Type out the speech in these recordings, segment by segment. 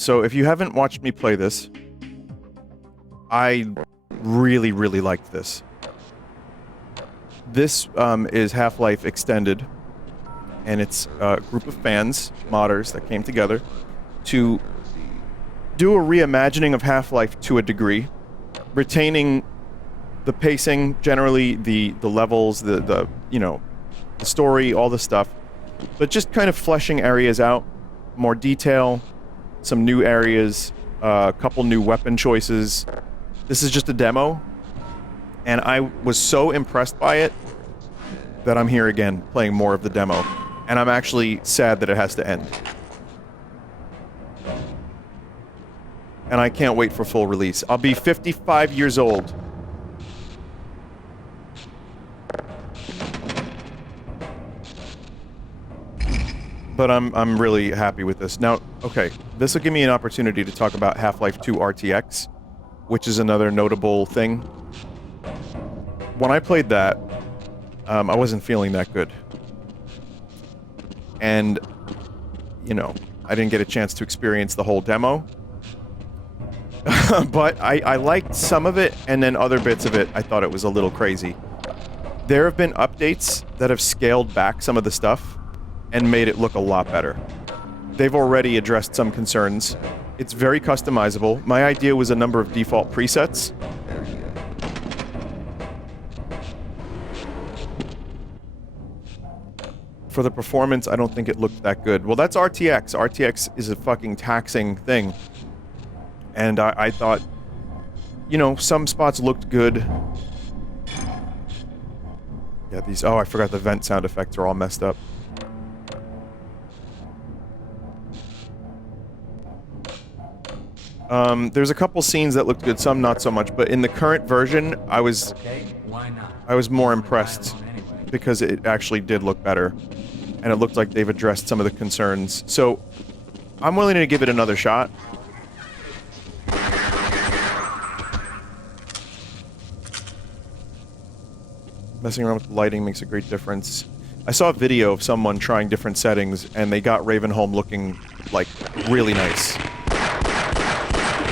So if you haven't watched me play this, I really, really liked this. This is Half-Life Extended, and it's a group of fans, modders, that came together to do a reimagining of Half-Life to a degree, retaining the pacing, generally the levels, the story, all the stuff, but just kind of fleshing areas out, more detail, some new areas, a couple new weapon choices. This is just a demo, and I was so impressed by it that I'm here again playing more of the demo, and I'm actually sad that it has to end. And I can't wait for full release. I'll be 55 years old. But I'm really happy with this. Now, okay, this will give me an opportunity to talk about Half-Life 2 RTX, which is another notable thing. When I played that, I wasn't feeling that good. And, you know, I didn't get a chance to experience the whole demo. But I liked some of it, and then other bits of it, I thought it was a little crazy. There have been updates that have scaled back some of the stuff and made it look a lot better. They've already addressed some concerns. It's very customizable. My idea was a number of default presets. For the performance, I don't think it looked that good. Well, that's RTX. RTX is a fucking taxing thing. And I thought, you know, some spots looked good. Yeah, these... Oh, I forgot the vent sound effects are all messed up. There's a couple scenes that looked good, some not so much, but in the current version, I was more impressed because it actually did look better, and it looked like they've addressed some of the concerns. So, I'm willing to give it another shot. Messing around with the lighting makes a great difference. I saw a video of someone trying different settings, and they got Ravenholm looking, like, really nice.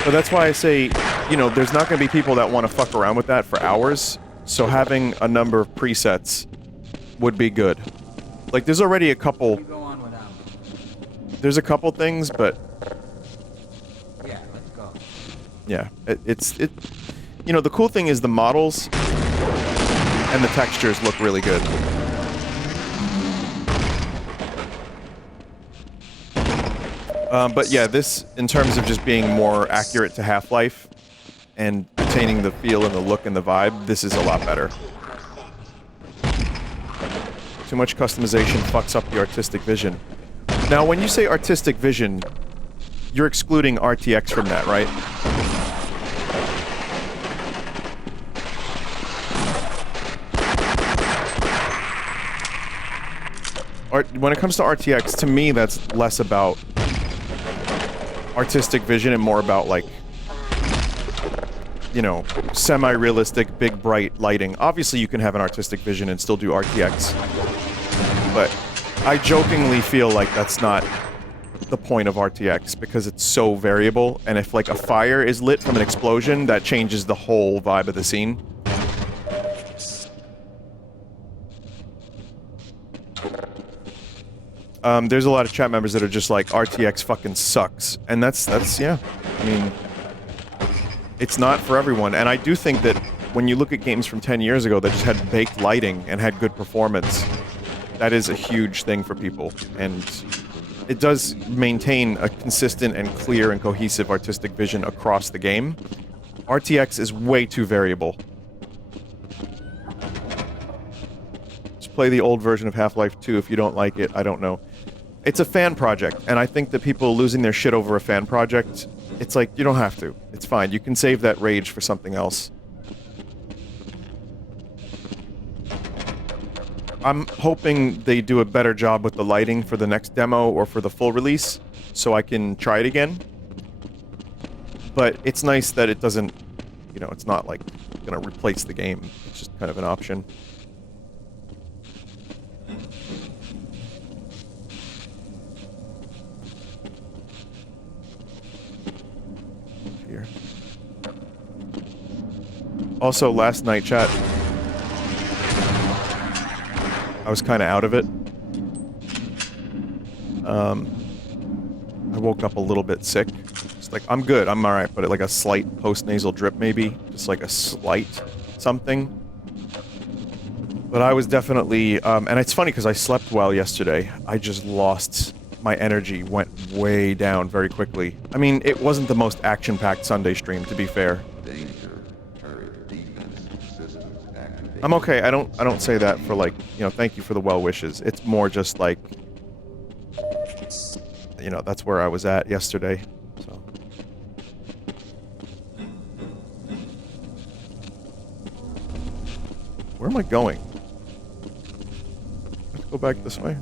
So that's why I say, you know, there's not going to be people that want to fuck around with that for hours, so having a number of presets would be good. Like, there's already a couple... There's a couple things, but... Yeah, let's go. Yeah, it's... You know, the cool thing is the models and the textures look really good. But yeah, this, in terms of just being more accurate to Half-Life and retaining the feel and the look and the vibe, this is a lot better. Too much customization fucks up the artistic vision. Now, when you say artistic vision, you're excluding RTX from that, right? When it comes to RTX, to me, that's less about artistic vision and more about, like, you know, semi-realistic, big, bright lighting. Obviously, you can have an artistic vision and still do RTX, but I jokingly feel like that's not the point of RTX because it's so variable, and if, like, a fire is lit from an explosion, that changes the whole vibe of the scene. There's a lot of chat members that are just like, RTX fucking sucks. And that's, yeah. I mean, it's not for everyone. And I do think that when you look at games from 10 years ago that just had baked lighting and had good performance, that is a huge thing for people. And it does maintain a consistent and clear and cohesive artistic vision across the game. RTX is way too variable. Just play the old version of Half-Life 2 if you don't like it. I don't know. It's a fan project, and I think that people losing their shit over a fan project, it's like, you don't have to. It's fine. You can save that rage for something else. I'm hoping they do a better job with the lighting for the next demo or for the full release, so I can try it again. But it's nice that it doesn't, you know, it's not like gonna replace the game. It's just kind of an option. Also, last night, chat, I was kind of out of it. I woke up a little bit sick. It's like, I'm good, I'm alright, but like a slight post-nasal drip maybe. Just like a slight something. But I was definitely, and it's funny because I slept well yesterday. I just lost, my energy went way down very quickly. I mean, it wasn't the most action-packed Sunday stream, to be fair. I'm okay, I don't say that for like, you know, thank you for the well wishes. It's more just like, you know, that's where I was at yesterday, so. Where am I going? Let's go back this way.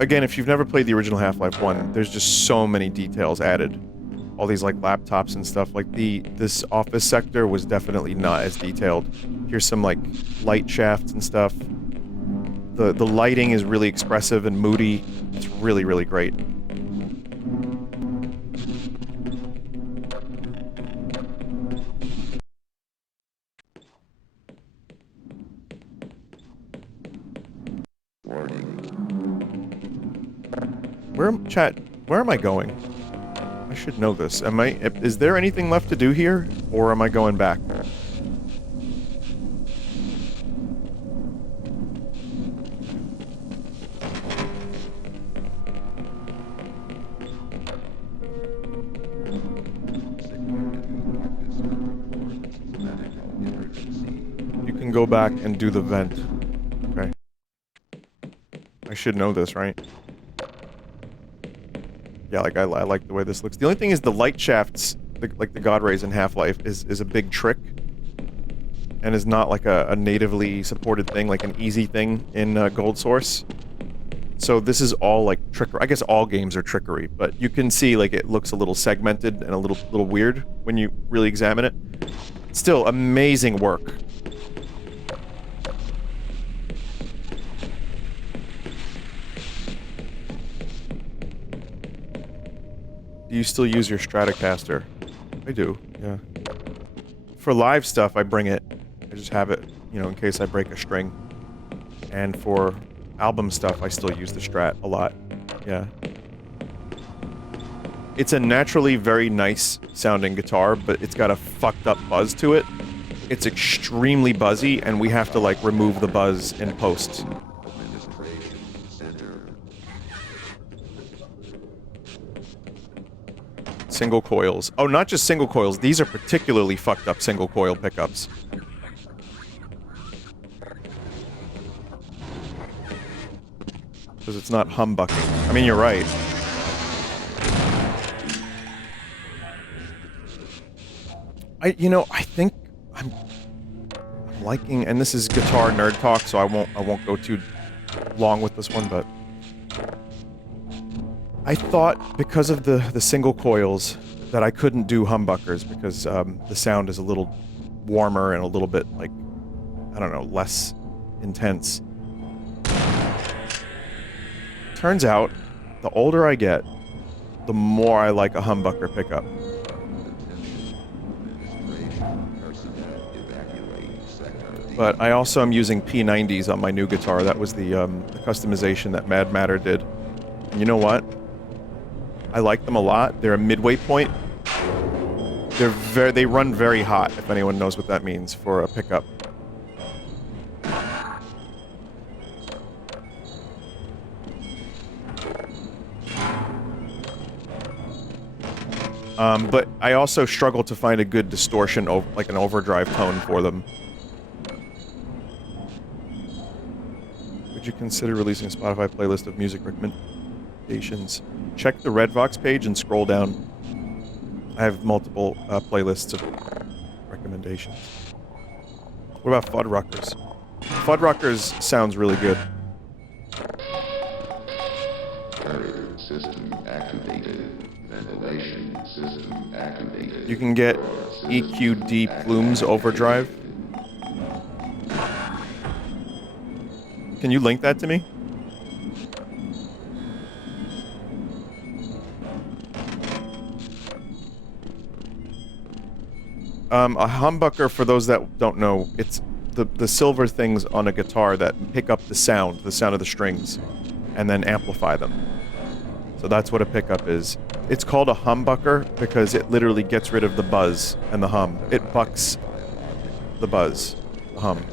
Again, if you've never played the original Half-Life 1, there's just so many details added. All these, like, laptops and stuff. Like, this office sector was definitely not as detailed. Here's some, like, light shafts and stuff. The lighting is really expressive and moody. It's really, really great. Where am I going? I should know this. Is there anything left to do here? Or am I going back? You can go back and do the vent. Okay. I should know this, right? Yeah, like, I like the way this looks. The only thing is the light shafts, like the God Rays in Half-Life, is a big trick. And is not like a natively supported thing, like an easy thing in Gold Source. So this is all like trickery. I guess all games are trickery, but you can see like it looks a little segmented and a little weird when you really examine it. Still, amazing work. Do you still use your Stratocaster? I do, yeah. For live stuff, I bring it. I just have it, you know, in case I break a string. And for album stuff, I still use the Strat a lot. Yeah. It's a naturally very nice sounding guitar, but it's got a fucked up buzz to it. It's extremely buzzy, and we have to, like, remove the buzz in post. Single coils. Oh, not just single coils. These are particularly fucked up single coil pickups. Because it's not humbucking. I mean, you're right. I think I'm liking, and this is guitar nerd talk, so I won't go too long with this one, but I thought because of the single coils that I couldn't do humbuckers because the sound is a little warmer and a little bit, like, I don't know, less intense. Turns out, the older I get, the more I like a humbucker pickup. But I also am using P90s on my new guitar. That was the customization that Mad Matter did. And you know what? I like them a lot. They're a midway point. They run very hot, if anyone knows what that means for a pickup. But I also struggle to find a good distortion, like an overdrive tone for them. Would you consider releasing a Spotify playlist of music recommendations? Check the Redvox page and scroll down. I have multiple playlists of recommendations. What about Fuddruckers? Fuddruckers sounds really good. System activated. Ventilation system activated. You can get EQD Plume's Overdrive. Can you link that to me? A humbucker, for those that don't know, it's the silver things on a guitar that pick up the sound of the strings, and then amplify them. So that's what a pickup is. It's called a humbucker because it literally gets rid of the buzz and the hum. It bucks the buzz, the hum.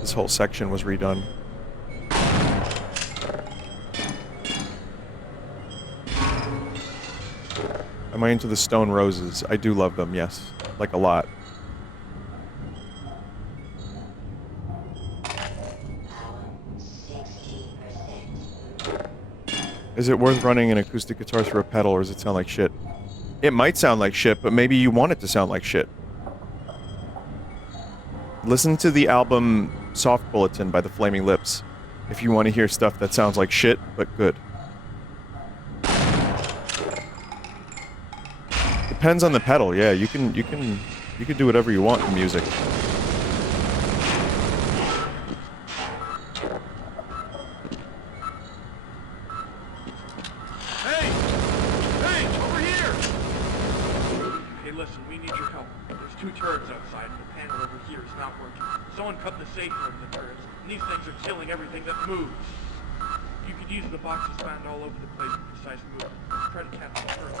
This whole section was redone. Am I into the stone roses? I do love them, yes. Like a lot. Is it worth running an acoustic guitar through a pedal, or does it sound like shit? It might sound like shit, but maybe you want it to sound like shit. Listen to the album Soft Bulletin by the Flaming Lips if you want to hear stuff that sounds like shit, but good. Depends on the pedal, yeah. You can do whatever you want in music. Hey! Hey! Over here! Hey, listen, we need your help. There's 2 turrets outside, and the panel over here is not working. Someone cut the safe from the turrets, and these things are killing everything that moves. You could use the boxes found all over the place for precise movement. Try to tap the turret.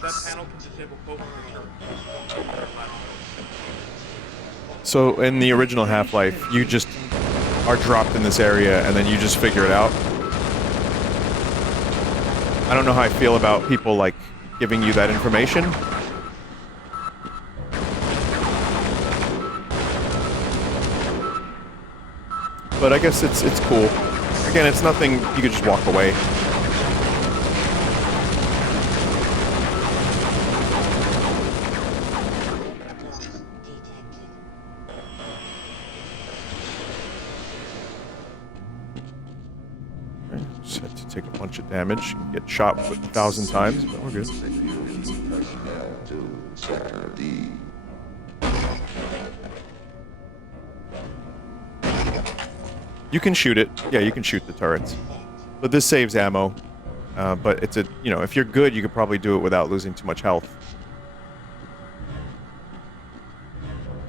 That panel can disable both of the turrets. So in the original Half-Life, you just are dropped in this area and then you just figure it out. I don't know how I feel about people like giving you that information. But I guess it's cool. Again, it's nothing you could just walk away. Just had to take a bunch of damage and get shot 1,000 times, but we're good. You can shoot it. Yeah, you can shoot the turrets. But this saves ammo. But it's a, you know, if you're good, you could probably do it without losing too much health.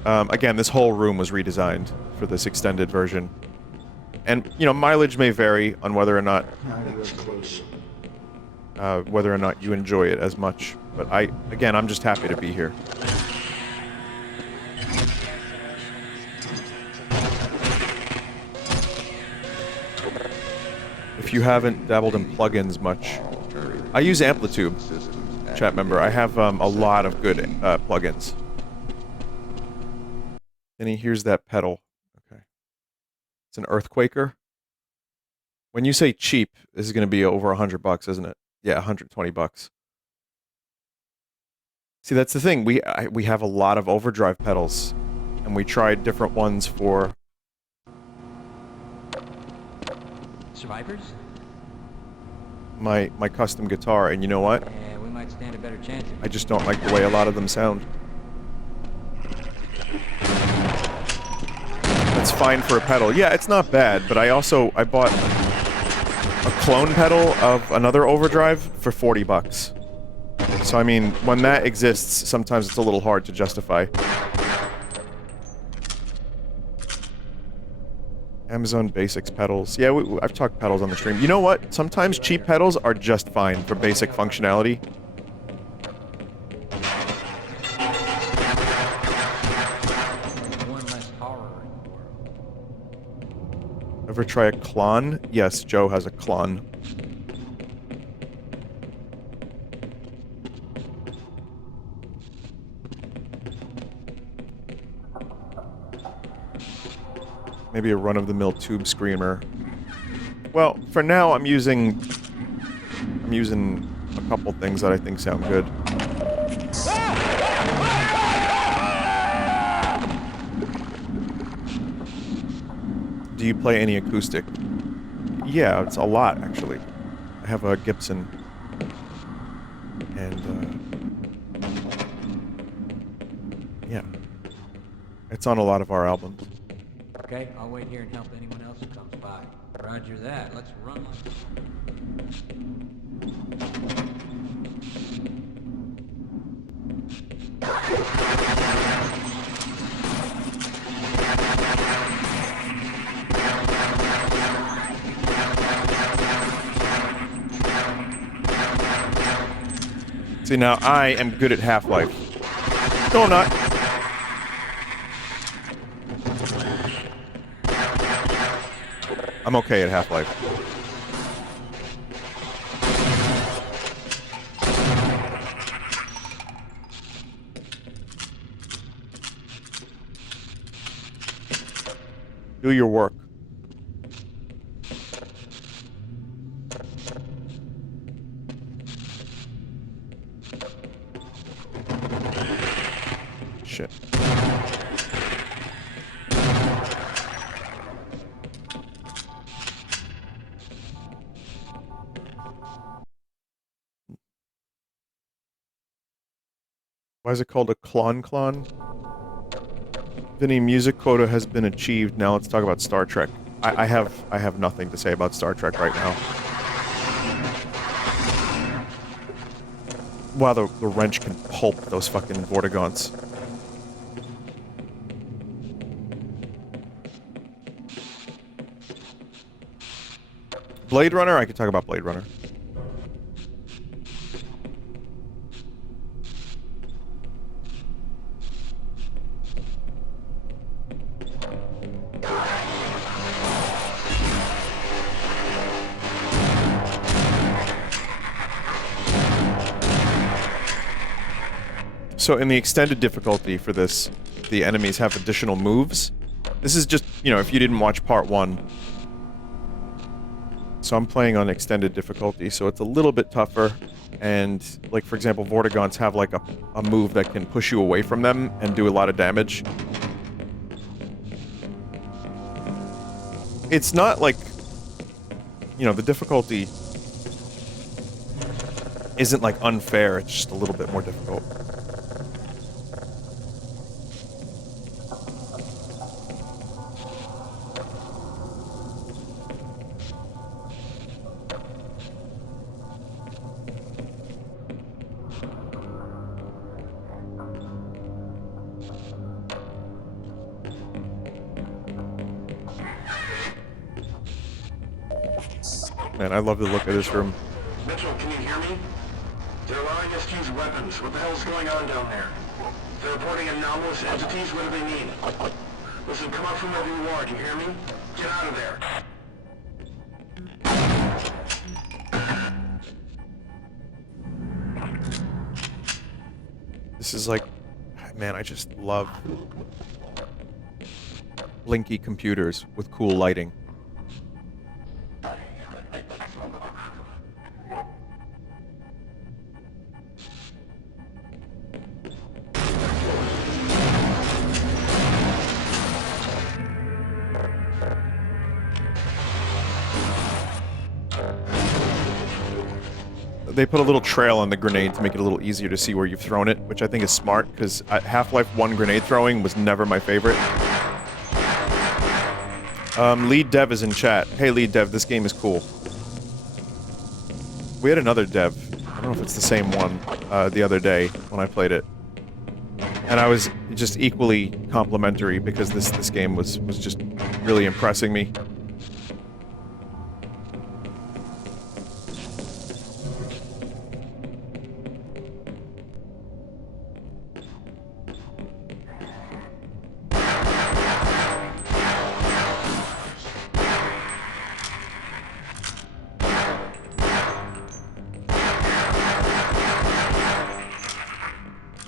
Again, this whole room was redesigned for this extended version. And, you know, mileage may vary on whether or not you enjoy it as much. But again, I'm just happy to be here. If you haven't dabbled in plugins much, I use Amplitude, chat member. I have a lot of good plugins. And here's that pedal. Okay. It's an Earthquaker. When you say cheap, this is going to be over $100, isn't it? Yeah, $120. See, that's the thing. We have a lot of Overdrive pedals, and we tried different ones for Survivors? my custom guitar, and you know what? Yeah, we might stand a better chance. I just don't like the way a lot of them sound. It's fine for a pedal. Yeah, it's not bad, but I bought a clone pedal of another Overdrive for $40. So I mean, when that exists, sometimes it's a little hard to justify. Amazon Basics pedals. Yeah, I've talked pedals on the stream. You know what? Sometimes cheap pedals are just fine for basic functionality. One less horror in the world. Ever try a Klon? Yes, Joe has a Klon. Maybe a run-of-the-mill tube screamer. Well, for now, I'm using a couple things that I think sound good. Do you play any acoustic? Yeah, it's a lot, actually. I have a Gibson. And, yeah. It's on a lot of our albums. Okay, I'll wait here and help anyone else who comes by. Roger that. Let's run like See, now I am good at Half-Life. No, I'm not. I'm okay at Half-Life. Do your work. Shit. Why is it called a clon? Vinny, music quota has been achieved. Now let's talk about Star Trek. I have nothing to say about Star Trek right now. Wow, the wrench can pulp those fucking Vortigons. Blade Runner? I could talk about Blade Runner. So in the extended difficulty for this, the enemies have additional moves. This is just, you know, if you didn't watch part 1. So I'm playing on extended difficulty, so it's a little bit tougher. And, like, for example, Vortigons have, like, a move that can push you away from them and do a lot of damage. It's not like, you know, the difficulty isn't, like, unfair. It's just a little bit more difficult. Man, I love the look of this room. Mitchell, can you hear me? They're allowing us to use weapons. What the hell's going on down there? They're reporting anomalous entities. What do they mean? Listen, come up from wherever you are. Do you hear me? Get out of there. This is like... Man, I just love... blinky computers with cool lighting. They put a little trail on the grenade to make it a little easier to see where you've thrown it, which I think is smart, because Half-Life 1 grenade throwing was never my favorite. Lead dev is in chat. Hey, lead dev, this game is cool. We had another dev, I don't know if it's the same one, the other day when I played it. And I was just equally complimentary because this game was just really impressing me.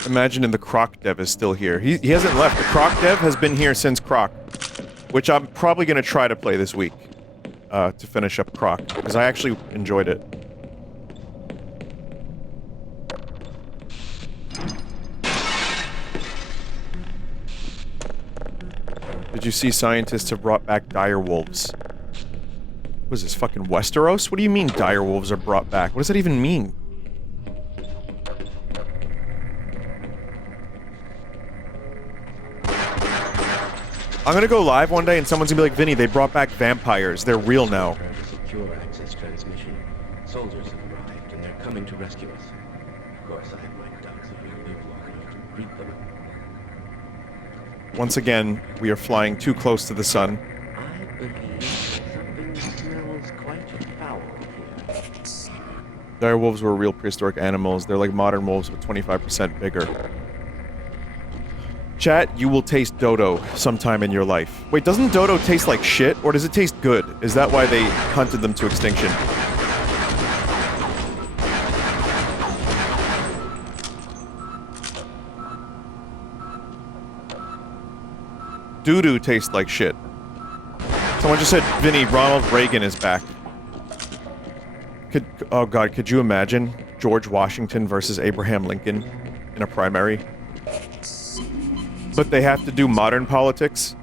Imagine the Croc dev is still here. He hasn't left. The Croc dev has been here since Croc, which I'm probably going to try to play this week to finish up Croc, because I actually enjoyed it. Did you see scientists have brought back Direwolves? What is this, fucking Westeros? What do you mean Direwolves are brought back? What does that even mean? I'm gonna go live one day and someone's gonna be like, Vinny, they brought back vampires. They're real now. Secure access transmission. Soldiers have arrived and they're coming to rescue us. Of course, I have my doubts that we'll live long enough to Once again, we are flying too close to the sun. I believe something smells quite foul here. Direwolves were real prehistoric animals. They're like modern wolves, but 25% bigger. Chat, you will taste dodo sometime in your life. Wait, doesn't dodo taste like shit, or does it taste good? Is that why they hunted them to extinction? Doo-doo tastes like shit. Someone just said, Vinny, Ronald Reagan is back. Oh god, could you imagine George Washington versus Abraham Lincoln in a primary? But they have to do modern politics?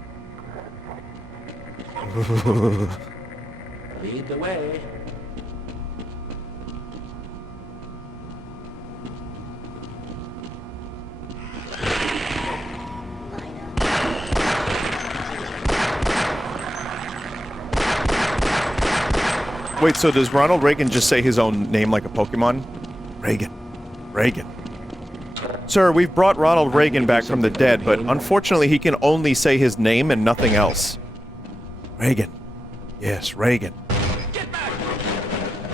Lead the way. Wait, so does Ronald Reagan just say his own name like a Pokemon? Reagan. Reagan. Sir, we've brought Ronald Reagan back from the dead, but unfortunately he can only say his name and nothing else. Reagan. Yes, Reagan.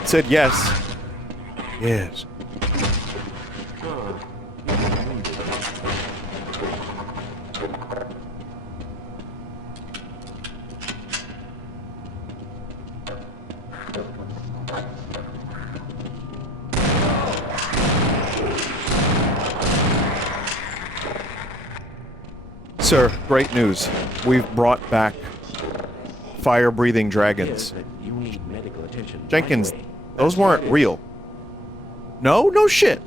Said yes. Yes. Sir, great news. We've brought back fire-breathing dragons. You need medical attention. Jenkins, those weren't real. No? No shit.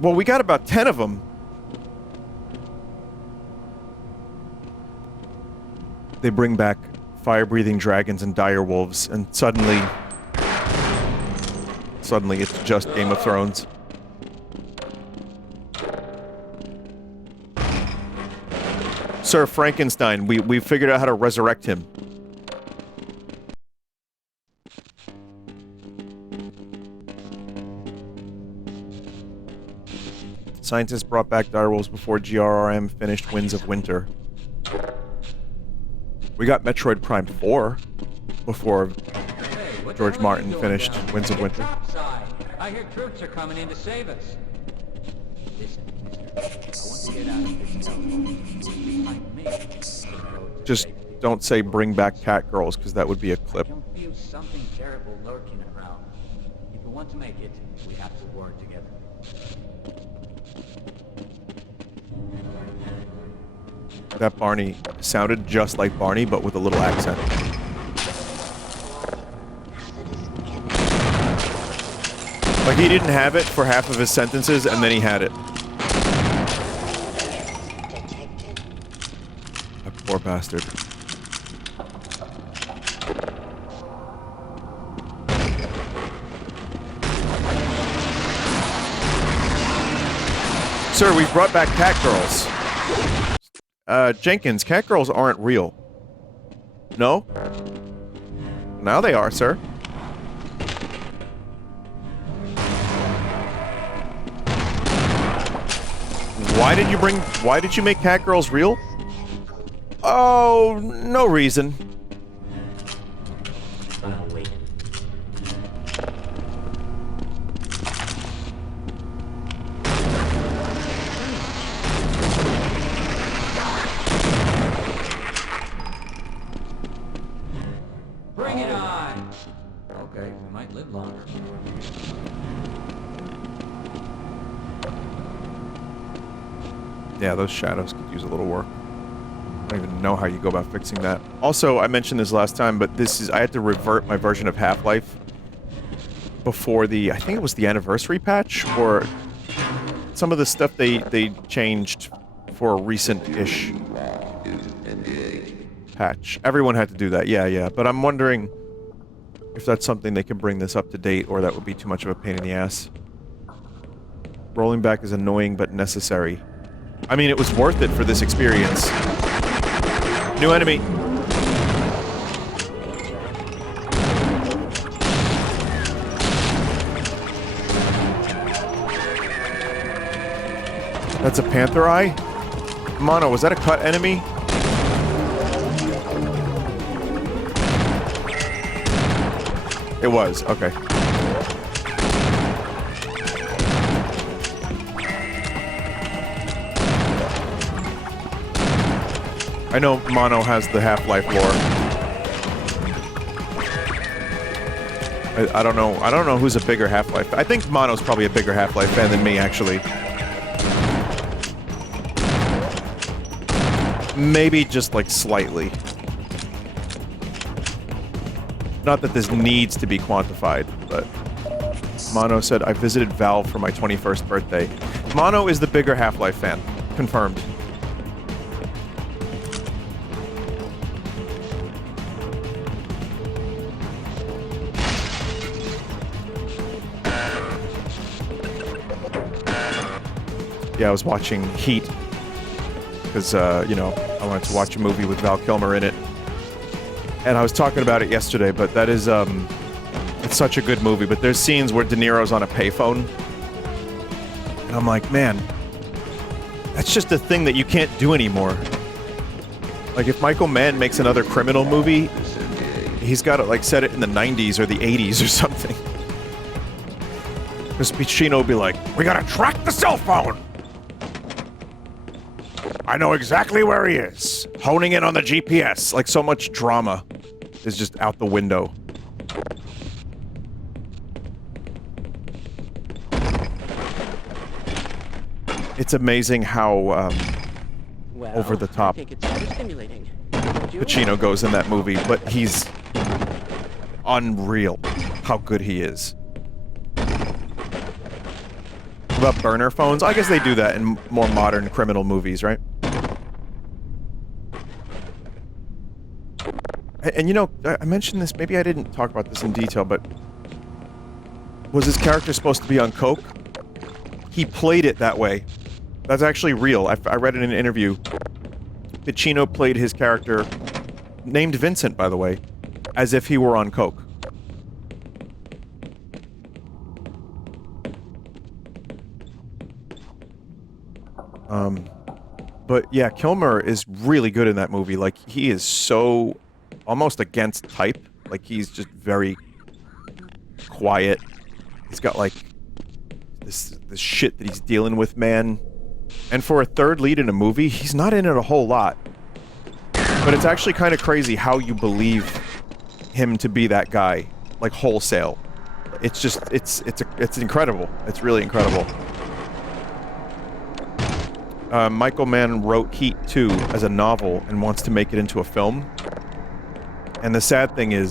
Well, we got about 10 of them. They bring back fire-breathing dragons and direwolves, and suddenly it's just Game of Thrones. Sir Frankenstein, we figured out how to resurrect him. Scientists brought back direwolves before GRRM finished Winds of Winter. We got Metroid Prime 4 before George Martin finished Winds of Winter. I hear troops are coming in to save us. Listen, mister, I want to get out of this hellhole. Behind me. Just don't say bring back cat girls, because that would be a clip. I don't feel something terrible lurking around. If we want to make it, we have to work together. That Barney sounded just like Barney, but with a little accent. Like he didn't have it for half of his sentences, and then he had it. That poor bastard. Sir, we've brought back cat girls. Jenkins, cat girls aren't real. No? Now they are, sir. Why did you make cat girls real? Oh, no reason. Wait. Bring it on! Okay, we might live longer. Yeah, those shadows could use a little work. I don't even know how you go about fixing that. Also, I mentioned this last time, but I had to revert my version of Half-Life before I think it was the anniversary patch, or some of the stuff they changed for a recent-ish patch. Everyone had to do that, yeah. But I'm wondering if that's something they can bring this up to date, or that would be too much of a pain in the ass. Rolling back is annoying, but necessary. I mean, it was worth it for this experience. New enemy. That's a Panther Eye? Mono, was that a cut enemy? It was, okay. I know Mono has the Half-Life lore. I don't know. I don't know who's a bigger Half-Life. I think Mono's probably a bigger Half-Life fan than me, actually. Maybe just, like, slightly. Not that this needs to be quantified, but... Mono said, I visited Val for my 21st birthday. Mono is the bigger Half-Life fan. Confirmed. Yeah, I was watching Heat. Because, you know, I wanted to watch a movie with Val Kilmer in it. And I was talking about it yesterday, but that is, it's such a good movie. But there's scenes where De Niro's on a payphone. And I'm like, man, that's just a thing that you can't do anymore. Like, if Michael Mann makes another criminal movie, he's got to, like, set it in the 90s or the 80s or something. Because Pacino will be like, we gotta track the cell phone! I know exactly where he is. Honing in on the GPS. Like, so much drama is just out the window. It's amazing how Well, over the top I think it's overstimulating. Pacino goes in that movie, but he's unreal how good he is. What about burner phones? I guess they do that in more modern criminal movies, right? And you know, I mentioned this, maybe I didn't talk about this in detail, but was his character supposed to be on coke? He played it that way. That's actually real. I read it in an interview. Pacino played his character, named Vincent, by the way, as if he were on coke. But yeah, Kilmer is really good in that movie. Like, he is so almost against type. Like, he's just very quiet. He's got, like, this shit that he's dealing with, man. And for a third lead in a movie, he's not in it a whole lot. But it's actually kind of crazy how you believe him to be that guy, like, wholesale. It's just, it's incredible. It's really incredible. Michael Mann wrote Heat 2 as a novel and wants to make it into a film. And the sad thing is,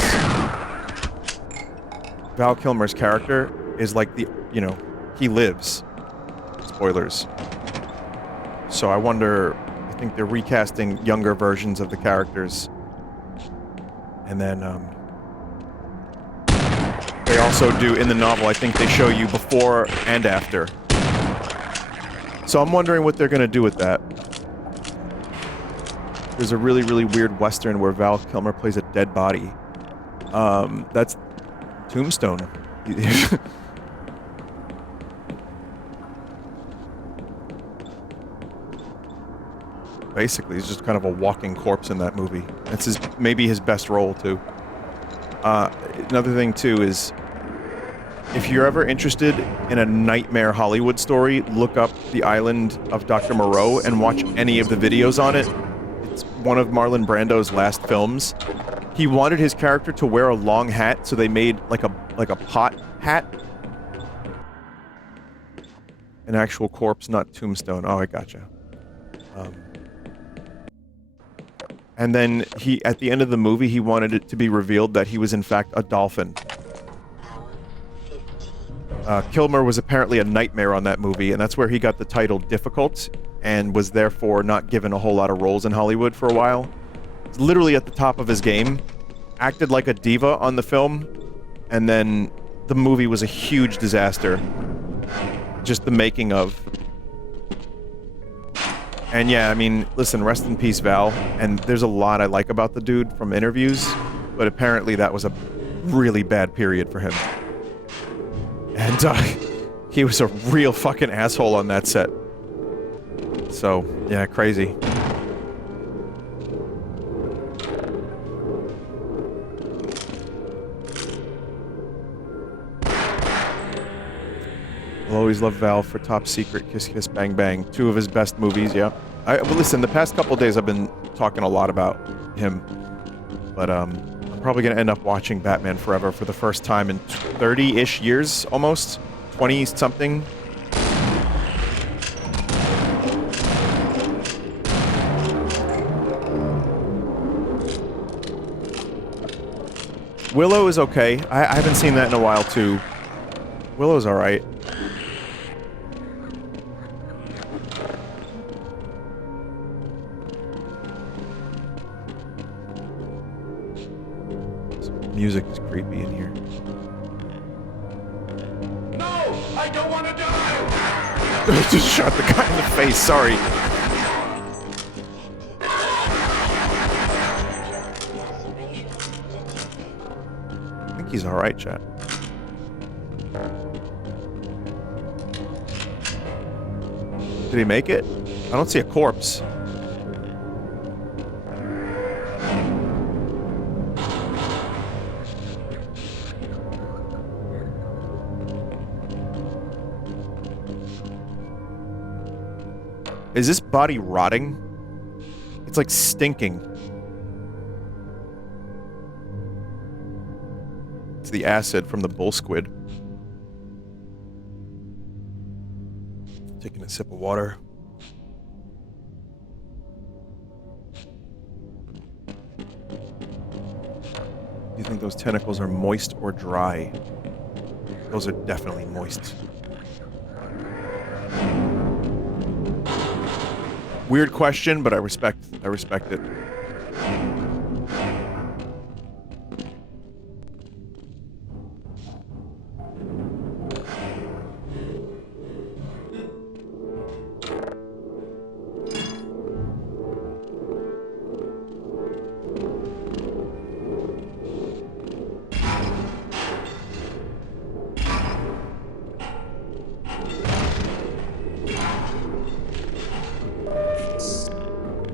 Val Kilmer's character is like the, you know, he lives. Spoilers. So I wonder, I think they're recasting younger versions of the characters. And then, they also do, in the novel, I think they show you before and after. So I'm wondering what they're going to do with that. There's a really, really weird Western where Val Kilmer plays a dead body. That's Tombstone. Basically, he's just kind of a walking corpse in that movie. That's maybe his best role, too. Another thing, too, is if you're ever interested in a nightmare Hollywood story, look up The Island of Dr. Moreau and watch any of the videos on it. It's one of Marlon Brando's last films. He wanted his character to wear a long hat, so they made like a pot hat. An actual corpse, not Tombstone. Oh, I gotcha. And then at the end of the movie, he wanted it to be revealed that he was in fact a dolphin. Kilmer was apparently a nightmare on that movie, and that's where he got the title Difficult, and was therefore not given a whole lot of roles in Hollywood for a while. He's literally at the top of his game, acted like a diva on the film, and then the movie was a huge disaster. Just the making of. And yeah, I mean, listen, rest in peace, Val, and there's a lot I like about the dude from interviews, but apparently that was a really bad period for him. And he was a real fucking asshole on that set. So, yeah, crazy. I'll always love Val for Top Secret, Kiss Kiss Bang Bang. 2 of his best movies, yeah. Well, listen, the past couple days I've been talking a lot about him. But, I'm probably going to end up watching Batman Forever for the first time in 30-ish years, almost. 20-something. Willow is okay. I haven't seen that in a while, too. Willow's alright. Music is creepy in here. No! I don't want to die! I just shot the guy in the face, sorry. I think he's alright, chat. Did he make it? I don't see a corpse. Is this body rotting? It's like stinking. It's the acid from the bull squid. Taking a sip of water. Do you think those tentacles are moist or dry? Those are definitely moist. Weird question, but I respect it.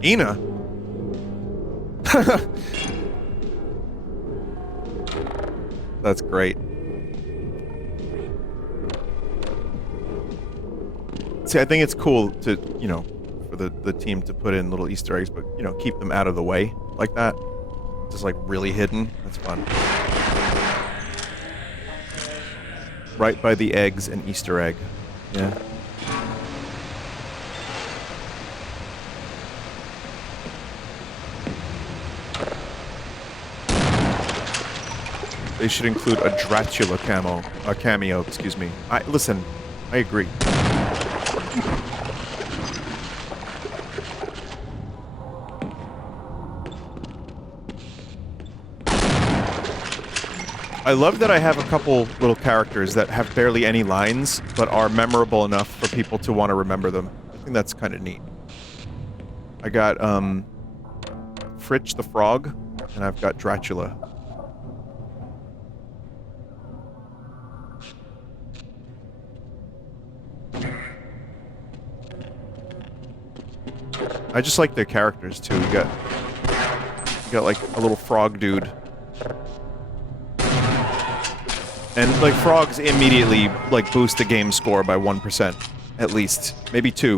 Ina? That's great. See, I think it's cool to, you know, for the team to put in little Easter eggs, but, you know, keep them out of the way like that. Just, like, really hidden. That's fun. Right by the eggs, an Easter egg. Yeah. They should include a Dracula cameo, excuse me. Listen, I agree. I love that I have a couple little characters that have barely any lines, but are memorable enough for people to want to remember them. I think that's kind of neat. I got, Fritch the Frog, and I've got Dracula. I just like their characters too. You got like a little frog dude, and like frogs immediately like boost the game score by 1% at least, maybe 2.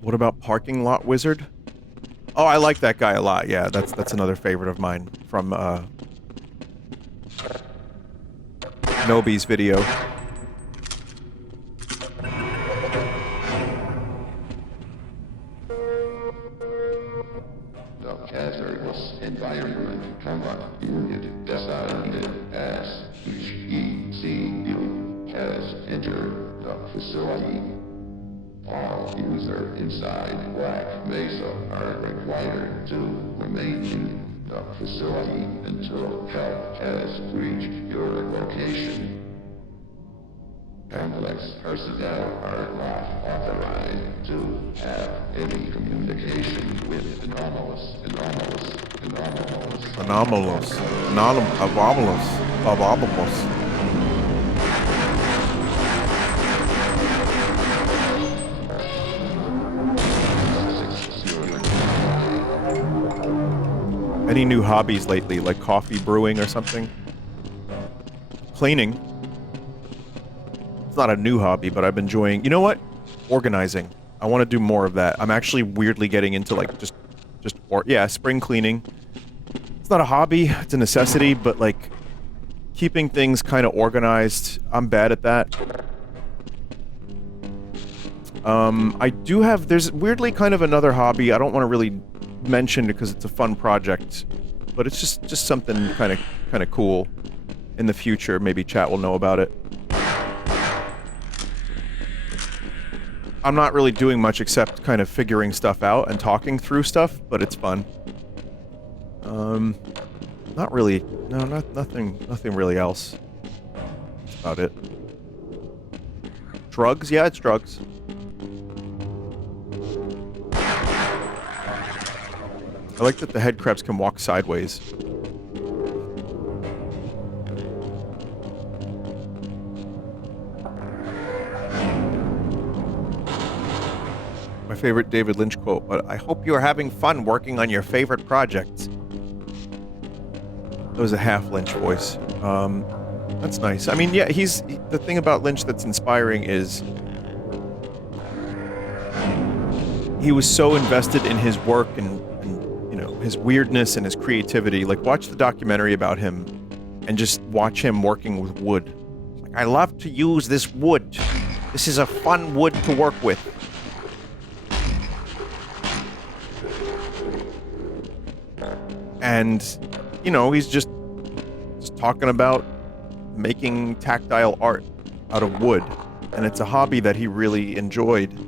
What about Parking Lot Wizard? Oh, I like that guy a lot. Yeah, that's another favorite of mine from Nobi's video. Hazardous environment, unit designated as HECU has entered the facility. All users inside Black Mesa are required to remain in the facility until help has reached your location. Complex personnel are not authorized to have any communication with anomalous. Any new hobbies lately, like coffee brewing or something? Cleaning. It's not a new hobby, but I've been enjoying... You know what? Organizing. I want to do more of that. I'm actually weirdly getting into, like, yeah, spring cleaning. It's not a hobby, it's a necessity, but, like, keeping things kind of organized, I'm bad at that. I do have... There's weirdly kind of another hobby I don't want to really mention because it's a fun project, but it's just something kind of cool. In the future, maybe chat will know about it. I'm not really doing much except kind of figuring stuff out and talking through stuff, but it's fun. Not really. No, nothing really else. That's about it. Drugs? Yeah, it's drugs. I like that the head crabs can walk sideways. My favorite David Lynch quote, but I hope you are having fun working on your favorite projects. That was a half Lynch voice. That's nice. I mean, yeah, the thing about Lynch that's inspiring is he was so invested in his work and you know, his weirdness and his creativity. Like, watch the documentary about him and just watch him working with wood. Like, I love to use this wood. This is a fun wood to work with. And, you know, he's just talking about making tactile art out of wood. And it's a hobby that he really enjoyed.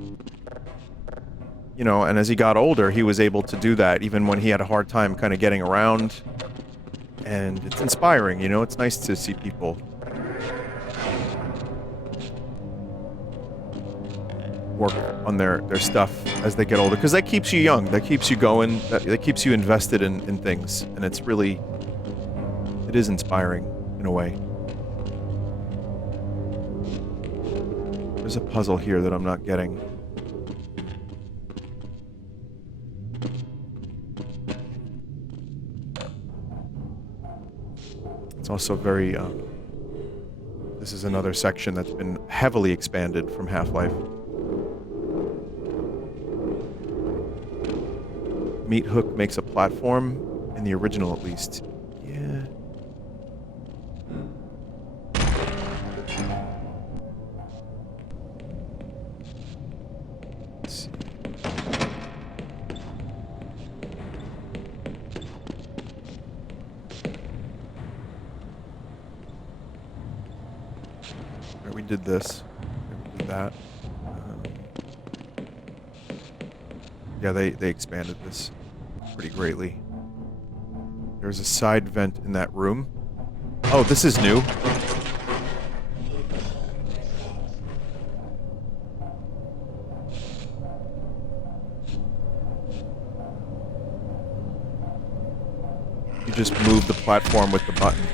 You know, and as he got older, he was able to do that even when he had a hard time kind of getting around. And it's inspiring, you know, it's nice to see people work on their stuff as they get older, because that keeps you young, that keeps you going, that keeps you invested in things, and it's really, it is inspiring in a way. There's a puzzle here that I'm not getting. It's also very, this is another section that's been heavily expanded from Half-Life. Meat Hook makes a platform, in the original at least. Yeah. Let's see. Alright, we did this. We did that. Yeah, they expanded this pretty greatly. There's a side vent in that room. Oh, this is new. You just move the platform with the button.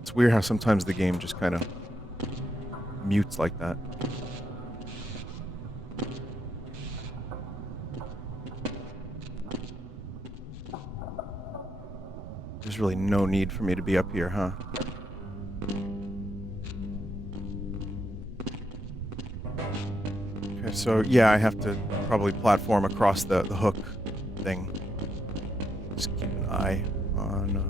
It's weird how sometimes the game just kind of mutes like that. There's really no need for me to be up here, huh? Okay, so yeah, I have to probably platform across the hook thing. Just keep an eye on...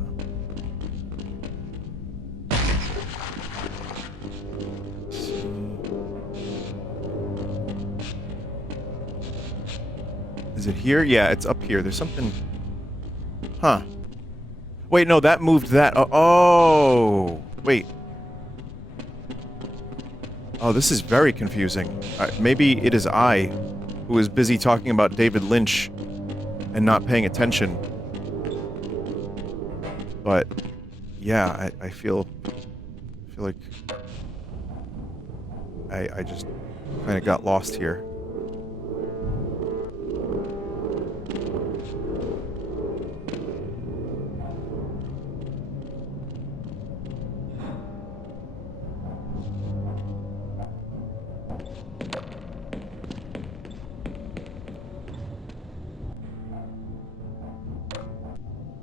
Is it here? Yeah, it's up here. There's something... Huh. Wait, no, that moved that. Oh, wait. Oh, this is very confusing. Maybe it is I who is busy talking about David Lynch and not paying attention. But yeah, I feel like I just kind of got lost here.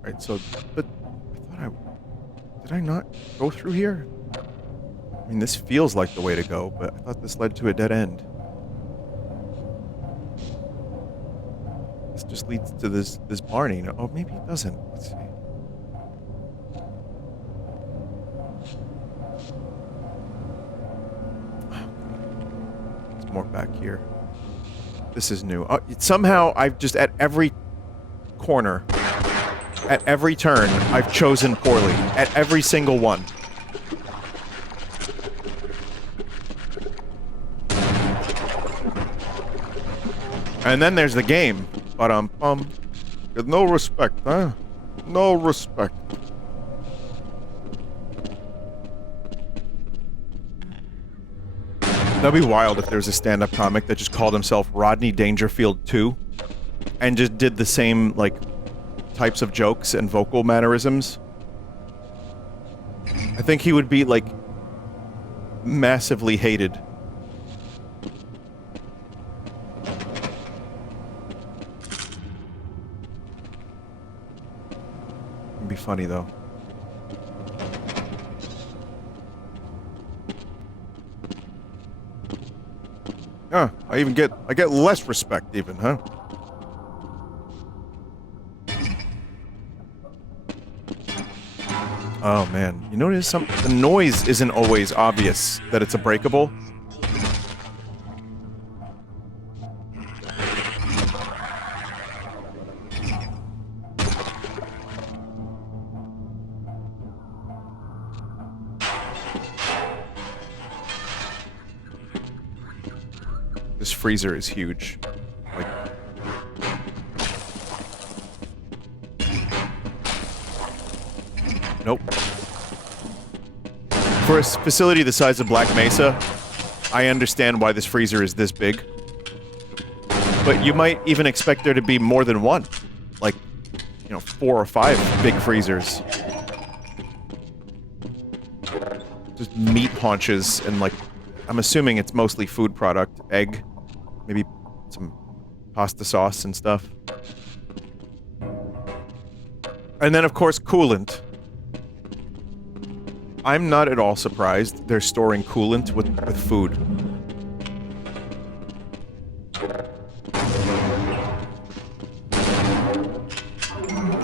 Right, so, but I thought did I not go through here? I mean, this feels like the way to go, but I thought this led to a dead end. This just leads to this Barney. No, oh, maybe it doesn't. Let's see. There's more back here. This is new. Somehow, I've just at every corner, at every turn, I've chosen poorly. At every single one. And then there's the game. With no respect, huh? No respect. That'd be wild if there was a stand-up comic that just called himself Rodney Dangerfield 2 and just did the same, like, types of jokes and vocal mannerisms. I think he would be, like, massively hated. It'd be funny, though. Huh, I get less respect even, huh? Oh man, you notice the noise isn't always obvious that it's a breakable. This freezer is huge. Like, nope. For a facility the size of Black Mesa, I understand why this freezer is this big. But you might even expect there to be more than one. Like, you know, 4 or 5 big freezers. Just meat haunches and, like, I'm assuming it's mostly food product. Egg, maybe some pasta sauce and stuff. And then, of course, coolant. I'm not at all surprised they're storing coolant with food.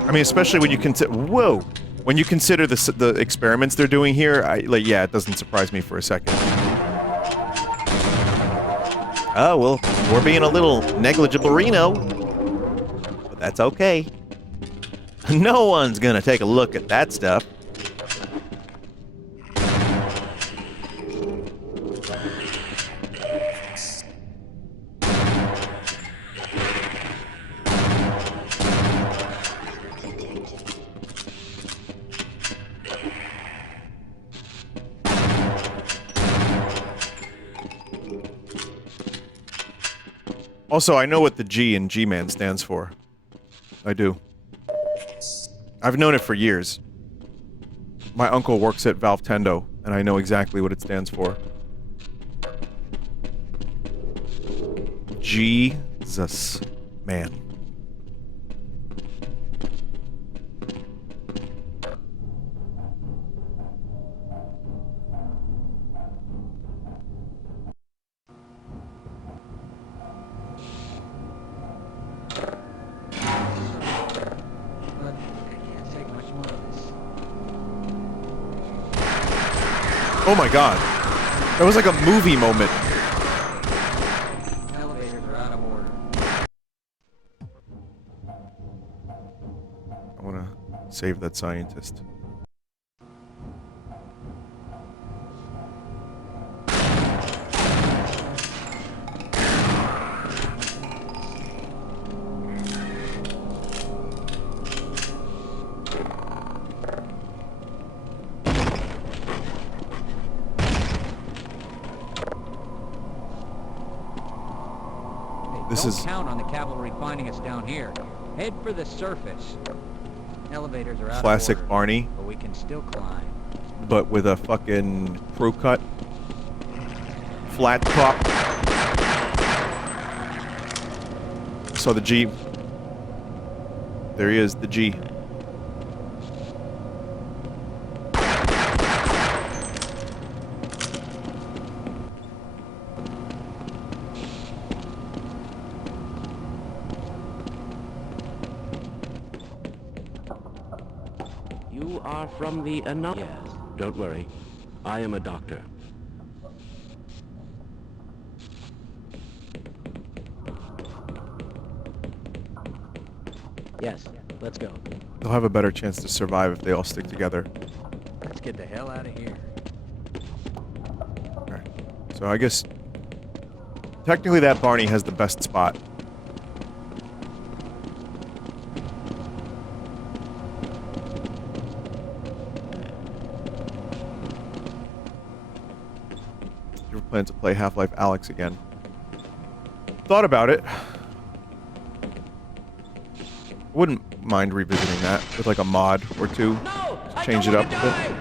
I mean, especially when you consider... Whoa! When you consider the experiments they're doing here, yeah, it doesn't surprise me for a second. Oh, well, we're being a little negligible, Reno. But that's okay. No one's gonna take a look at that stuff. Also, I know what the G in G-Man stands for. I do. I've known it for years. My uncle works at Valve Tendo, and I know exactly what it stands for. Jesus, man. Oh my god. That was like a movie moment. Elevators are out of order. I wanna Save that scientist. Don't count on the cavalry finding us down here. Head for the surface. Elevators are out Classic of order, Barney, but we can still climb. but with a fucking crew cut. Flat top. Saw the G. There he is, the G. You are from the Yes, don't worry. I am a doctor. Yes, let's go. They'll have a better chance to survive if they all stick together. Let's get the hell out of here. Alright. So I guess technically that Barney has the best spot. You ever plan to play HalfLife Alyx again? Thought about it. Wouldn't mind revisiting that with like a mod or two. No! Change it up a bit.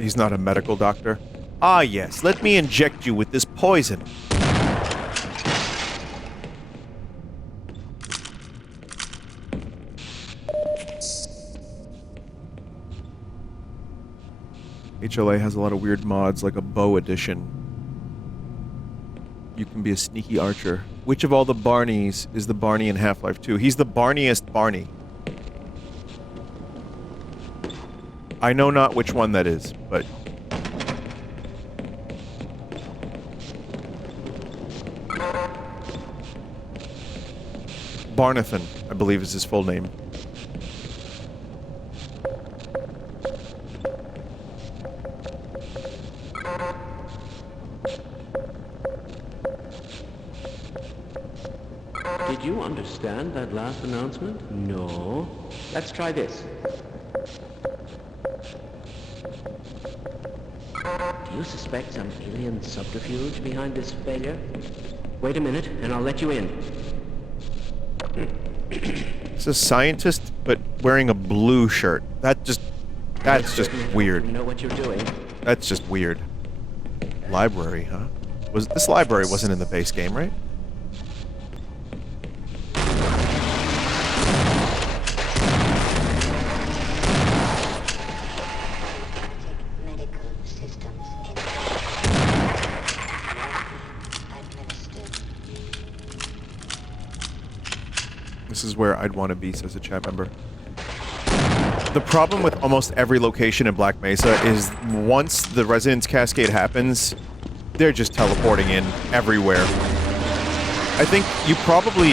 He's not a medical doctor. Ah, yes. Let me inject you with this poison. HLA has a lot of weird mods, like a bow edition. You can be a sneaky archer. Which of all the Barneys is the Barney in Half-Life 2? He's the Barneyest Barney. I know not which one that is, but... Barnathan, I believe is his full name. Did you understand that last announcement? No. Let's try this. Do you suspect some alien subterfuge behind this failure? Wait a minute, and I'll let you in. It's a scientist, but wearing a blue shirt. That's just weird. You know what you're doing. That's just weird. Library, huh? This library wasn't in the base game, right? This is where I'd want to be, says a chat member. The problem with almost every location in Black Mesa is once the Resonance Cascade happens, they're just teleporting in everywhere. I think you probably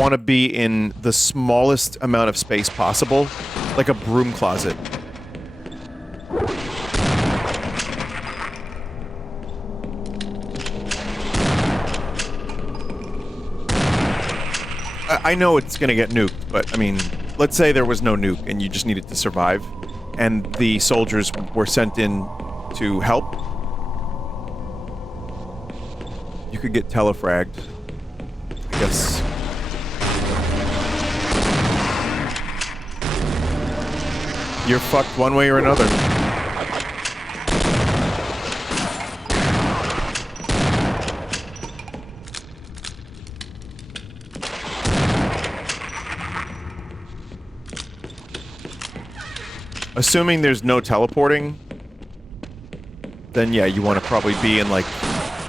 want to be in the smallest amount of space possible, like a broom closet. I know it's going to get nuked, but, I mean, let's say there was no nuke and you just needed to survive, and the soldiers were sent in to help. You could get telefragged, I guess. You're fucked one way or another. Assuming there's no teleporting, then yeah, you want to probably be in like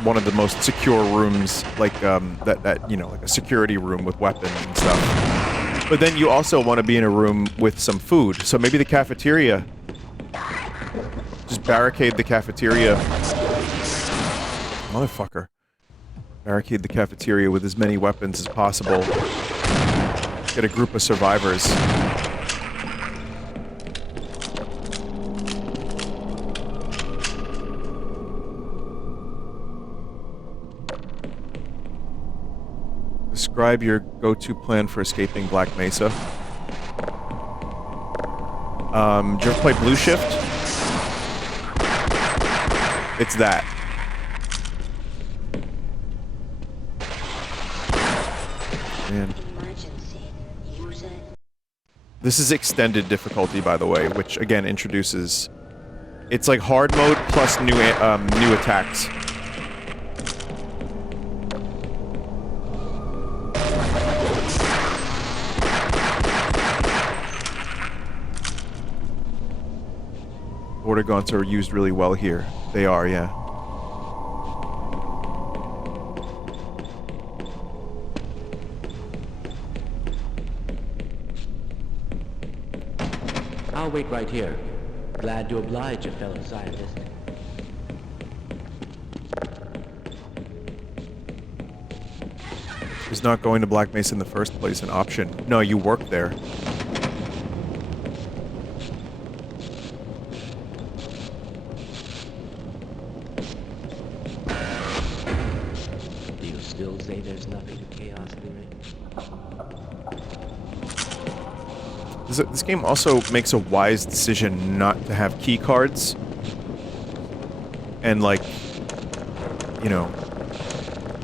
one of the most secure rooms, like that you know, like a security room with weapons and stuff. But then you also want to be in a room with some food. So maybe the cafeteria. Just barricade the cafeteria. Motherfucker. Barricade the cafeteria with as many weapons as possible. Get a group of survivors. Describe your go-to plan for escaping Black Mesa. Did you ever play Blue Shift? It's that. Man. This is extended difficulty, by the way, which again introduces... It's like hard mode plus new attacks. Border gaunts are used really well here. They are, yeah. I'll wait right here. Glad to oblige a fellow scientist. Is not going to Black Mesa in the first place an option? No, you work there. Do you still say there's nothing to chaos theory? This game also makes a wise decision not to have key cards. And, like, you know,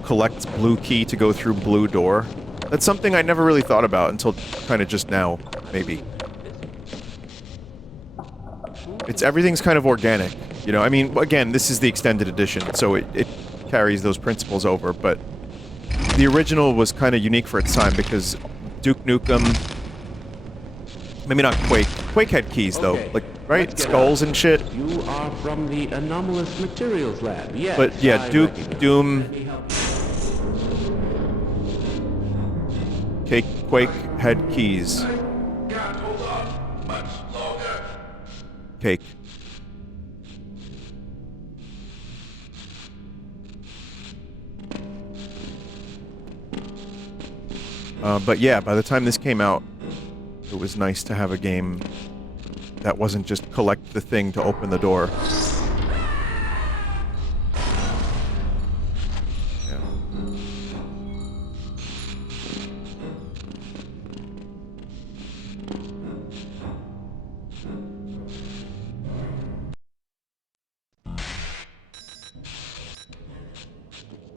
collect blue key to go through blue door. That's something I never really thought about until kind of just now, maybe. Everything's kind of organic, you know? I mean, again, this is the extended edition, so it carries those principles over, but the original was kind of unique for its time because Duke Nukem... Maybe not Quake. Quake had keys, though. Okay, like, right? Skulls and shit. You are from the Anomalous Materials Lab, yes. But, yeah, Duke, Doom... Quake had keys. Can't hold on much longer. Cake. But yeah, by the time this came out, it was nice to have a game that wasn't just collect the thing to open the door. Yeah.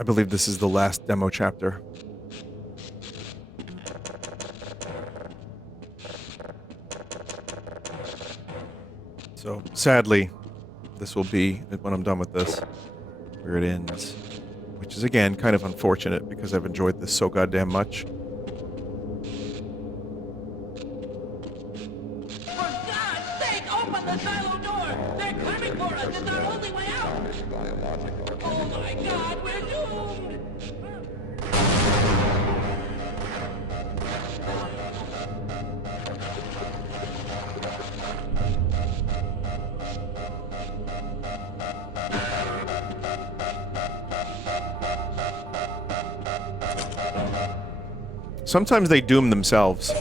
I believe this is the last demo chapter. So, sadly, this will be, when I'm done with this, where it ends. Which is, again, kind of unfortunate, because I've enjoyed this so goddamn much. For God's sake, open the silo door! They're coming for us! It's our only way out! Oh my God, we're doomed! Sometimes they doom themselves.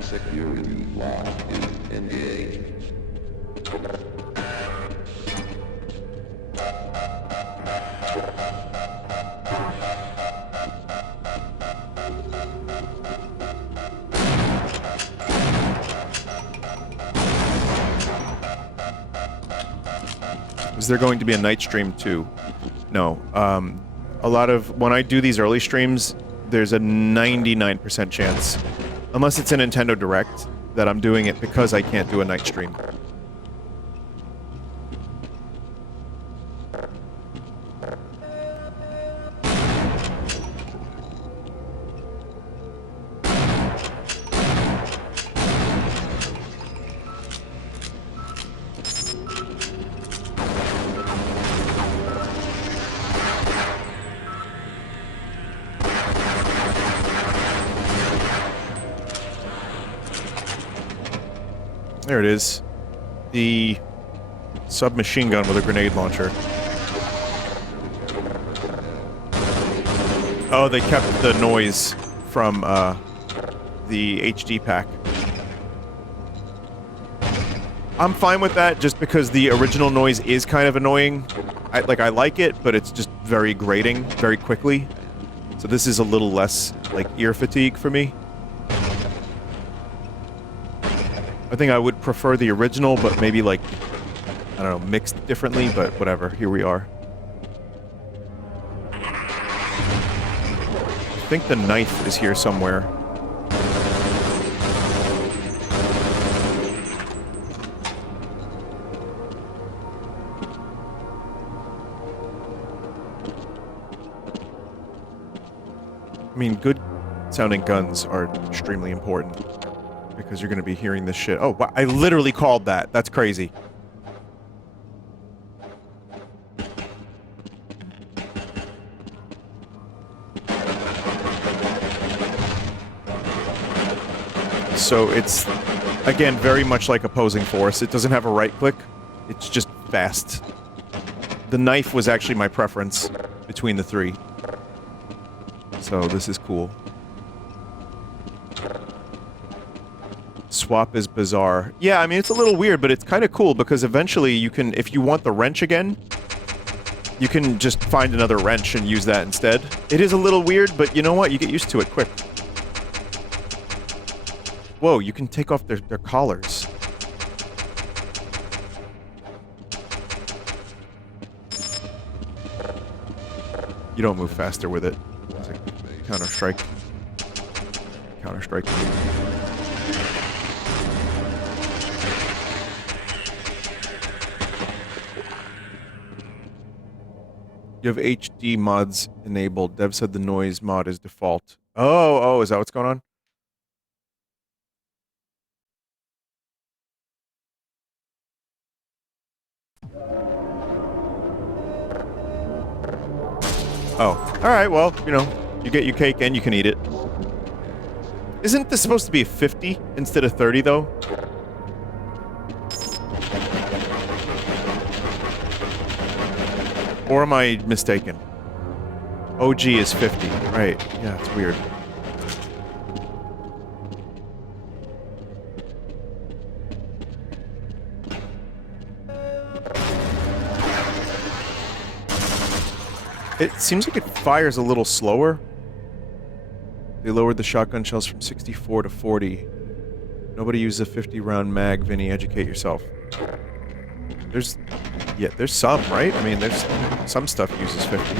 Security lock is engaged. Is there going to be a night stream too? No. A lot of... When I do these early streams, there's a 99% chance, unless it's a Nintendo Direct, that I'm doing it because I can't do a night stream. There it is. The submachine gun with a grenade launcher. Oh, they kept the noise from the HD pack. I'm fine with that just because the original noise is kind of annoying. I like it, but it's just very grating very quickly. So this is a little less like ear fatigue for me. I think I would prefer the original, but maybe like, I don't know, mixed differently, but whatever. Here we are. I think the knife is here somewhere. I mean, good sounding guns are extremely important because you're going to be hearing this shit. Oh, wow, I literally called that. That's crazy. So it's, again, very much like Opposing Force. It doesn't have a right click. It's just fast. The knife was actually my preference between the three. So this is cool. Swap is bizarre. Yeah, I mean, it's a little weird, but it's kind of cool because eventually you can, if you want the wrench again, you can just find another wrench and use that instead. It is a little weird, but you know what? You get used to it quick. Whoa, you can take off their collars. You don't move faster with it. It's like Counter-Strike. Counter-Strike. You have HD mods enabled. Dev said the noise mod is default. Oh, is that what's going on? Oh, alright, well, you know, you get your cake and you can eat it. Isn't this supposed to be 50 instead of 30, though? Or am I mistaken? OG is 50, right. Yeah, it's weird. It seems like it fires a little slower. They lowered the shotgun shells from 64 to 40. Nobody uses a 50-round mag, Vinny. Educate yourself. There's some, right? I mean, there's some stuff uses 50.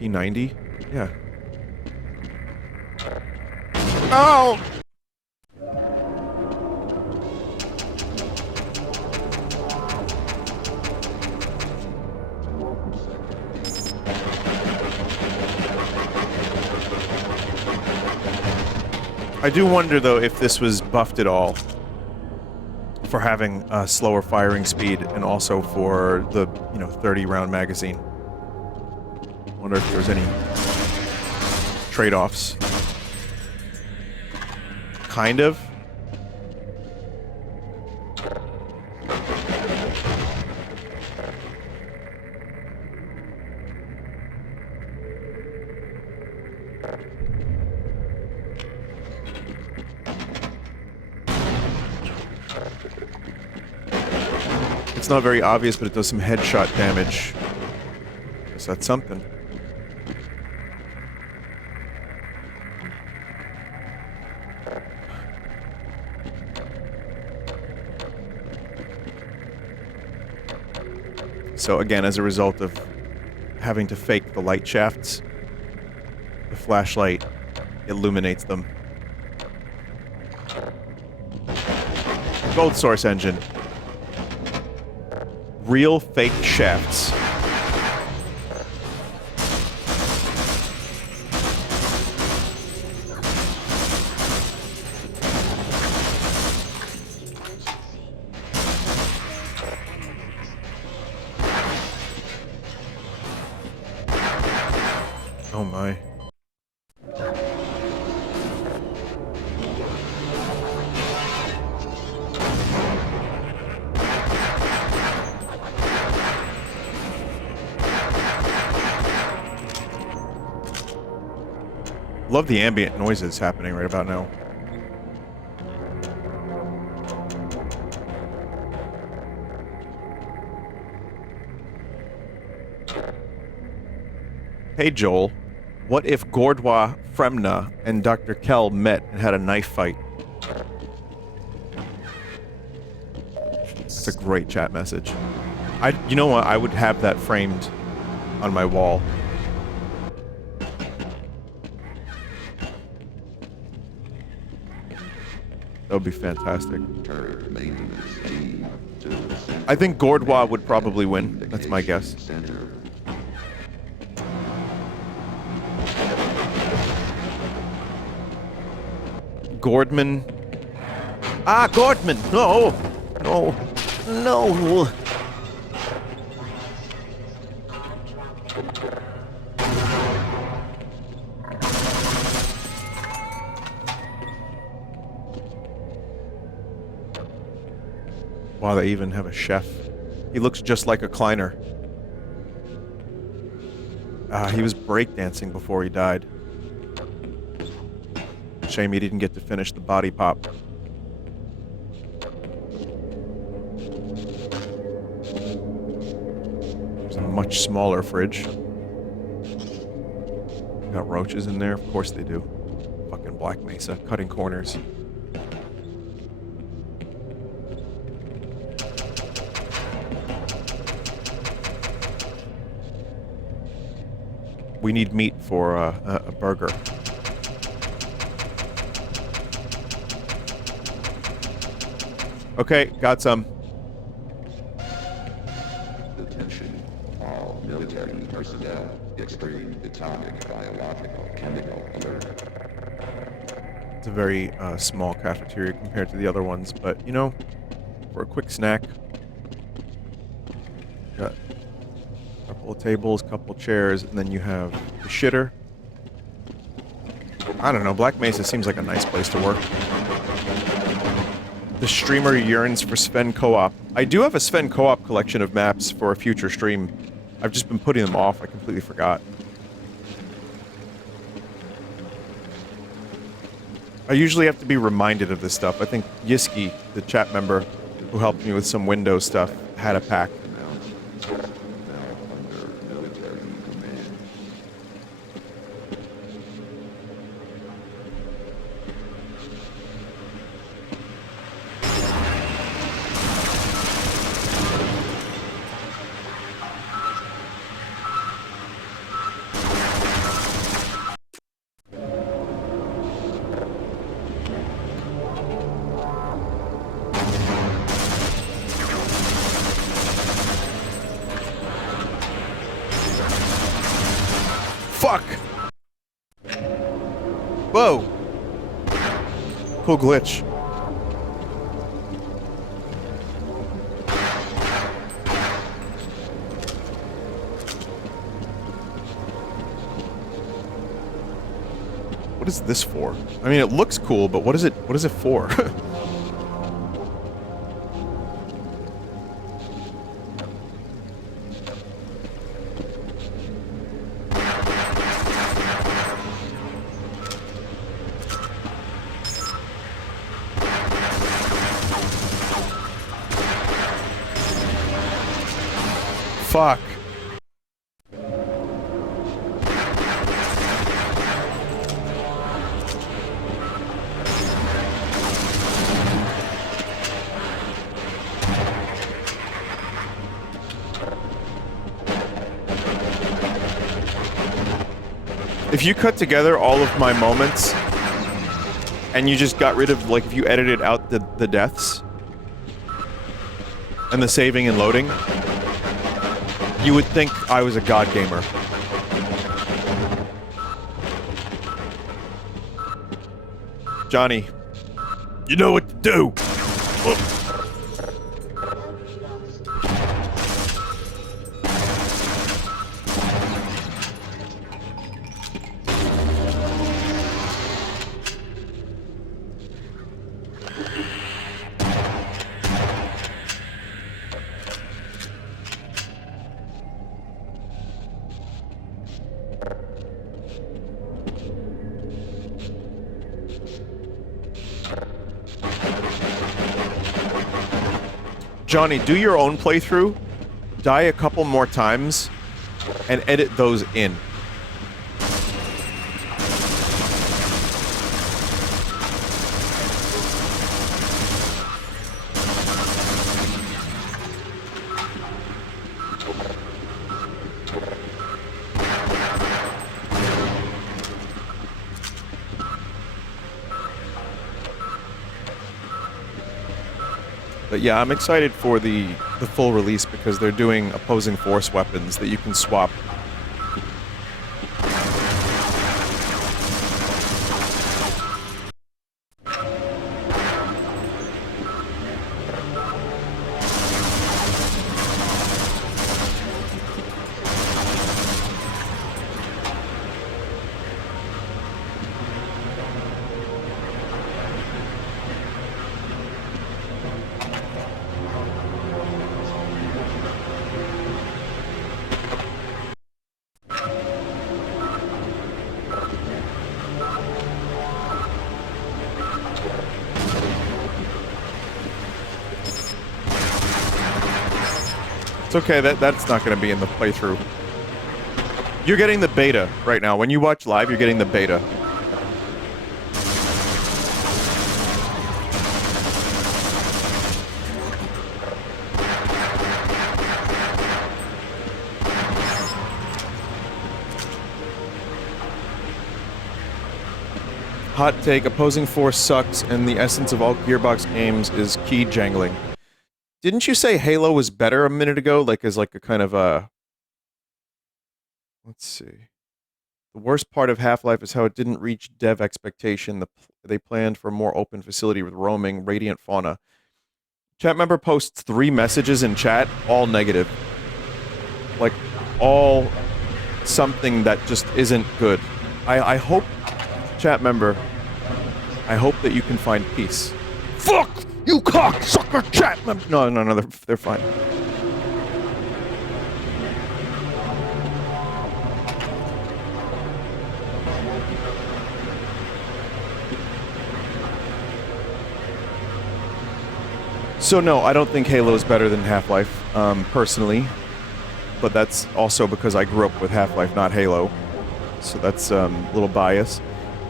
E90? Yeah. Oh! I do wonder, though, if this was buffed at all for having a slower firing speed and also for the, 30-round magazine. I wonder if there's any trade-offs. Kind of. It's not very obvious, but it does some headshot damage. Guess that's something. So again, as a result of having to fake the light shafts, the flashlight illuminates them. Gold source engine. Real fake shafts. Oh my. Love the ambient noises happening right about now. Hey Joel, what if Gordwa Fremna and Dr. Kell met and had a knife fight? It's a great chat message. You know what? I would have that framed on my wall. That would be fantastic. I think Gordwa would probably win. That's my guess. Gordman. Ah, Gordman! No! No! No! Wow, they even have a chef. He looks just like a Kleiner. He was breakdancing before he died. Shame he didn't get to finish the body pop. There's a much smaller fridge. Got roaches in there? Of course they do. Fucking Black Mesa, cutting corners. We need meat for a burger. Okay, got some. Attention, all military personnel, extreme atomic, biological, chemical alert. It's a very small cafeteria compared to the other ones, but you know, for a quick snack, got a couple of tables, couple of chairs, and then you have the shitter. I don't know, Black Mesa seems like a nice place to work. The streamer yearns for Sven Co-op. I do have a Sven Co-op collection of maps for a future stream. I've just been putting them off. I completely forgot. I usually have to be reminded of this stuff. I think Yiski, the chat member who helped me with some Windows stuff, had a pack. Whoa! Cool glitch. What is this for? I mean, it looks cool, but what is it for? Fuck. If you cut together all of my moments and you just got rid of, like, if you edited out the deaths and the saving and loading, you would think I was a god gamer. Johnny, you know what to do. Johnny, do your own playthrough, die a couple more times, and edit those in. But yeah, I'm excited for the full release because they're doing opposing force weapons that you can swap. It's okay, that's not going to be in the playthrough. You're getting the beta right now. When you watch live, you're getting the beta. Hot take, opposing force sucks, and the essence of all Gearbox games is key jangling. Didn't you say Halo was better a minute ago? Like, as like a kind of a... Let's see. The worst part of Half-Life is how it didn't reach dev expectation. They planned for a more open facility with roaming, radiant fauna. Chat member posts 3 messages in chat, all negative. Like, all something that just isn't good. I hope, chat member, I hope that you can find peace. Fuck! You cocksucker chat member! No, they're fine. So no, I don't think Halo is better than Half-Life, personally. But that's also because I grew up with Half-Life, not Halo. So that's a little bias.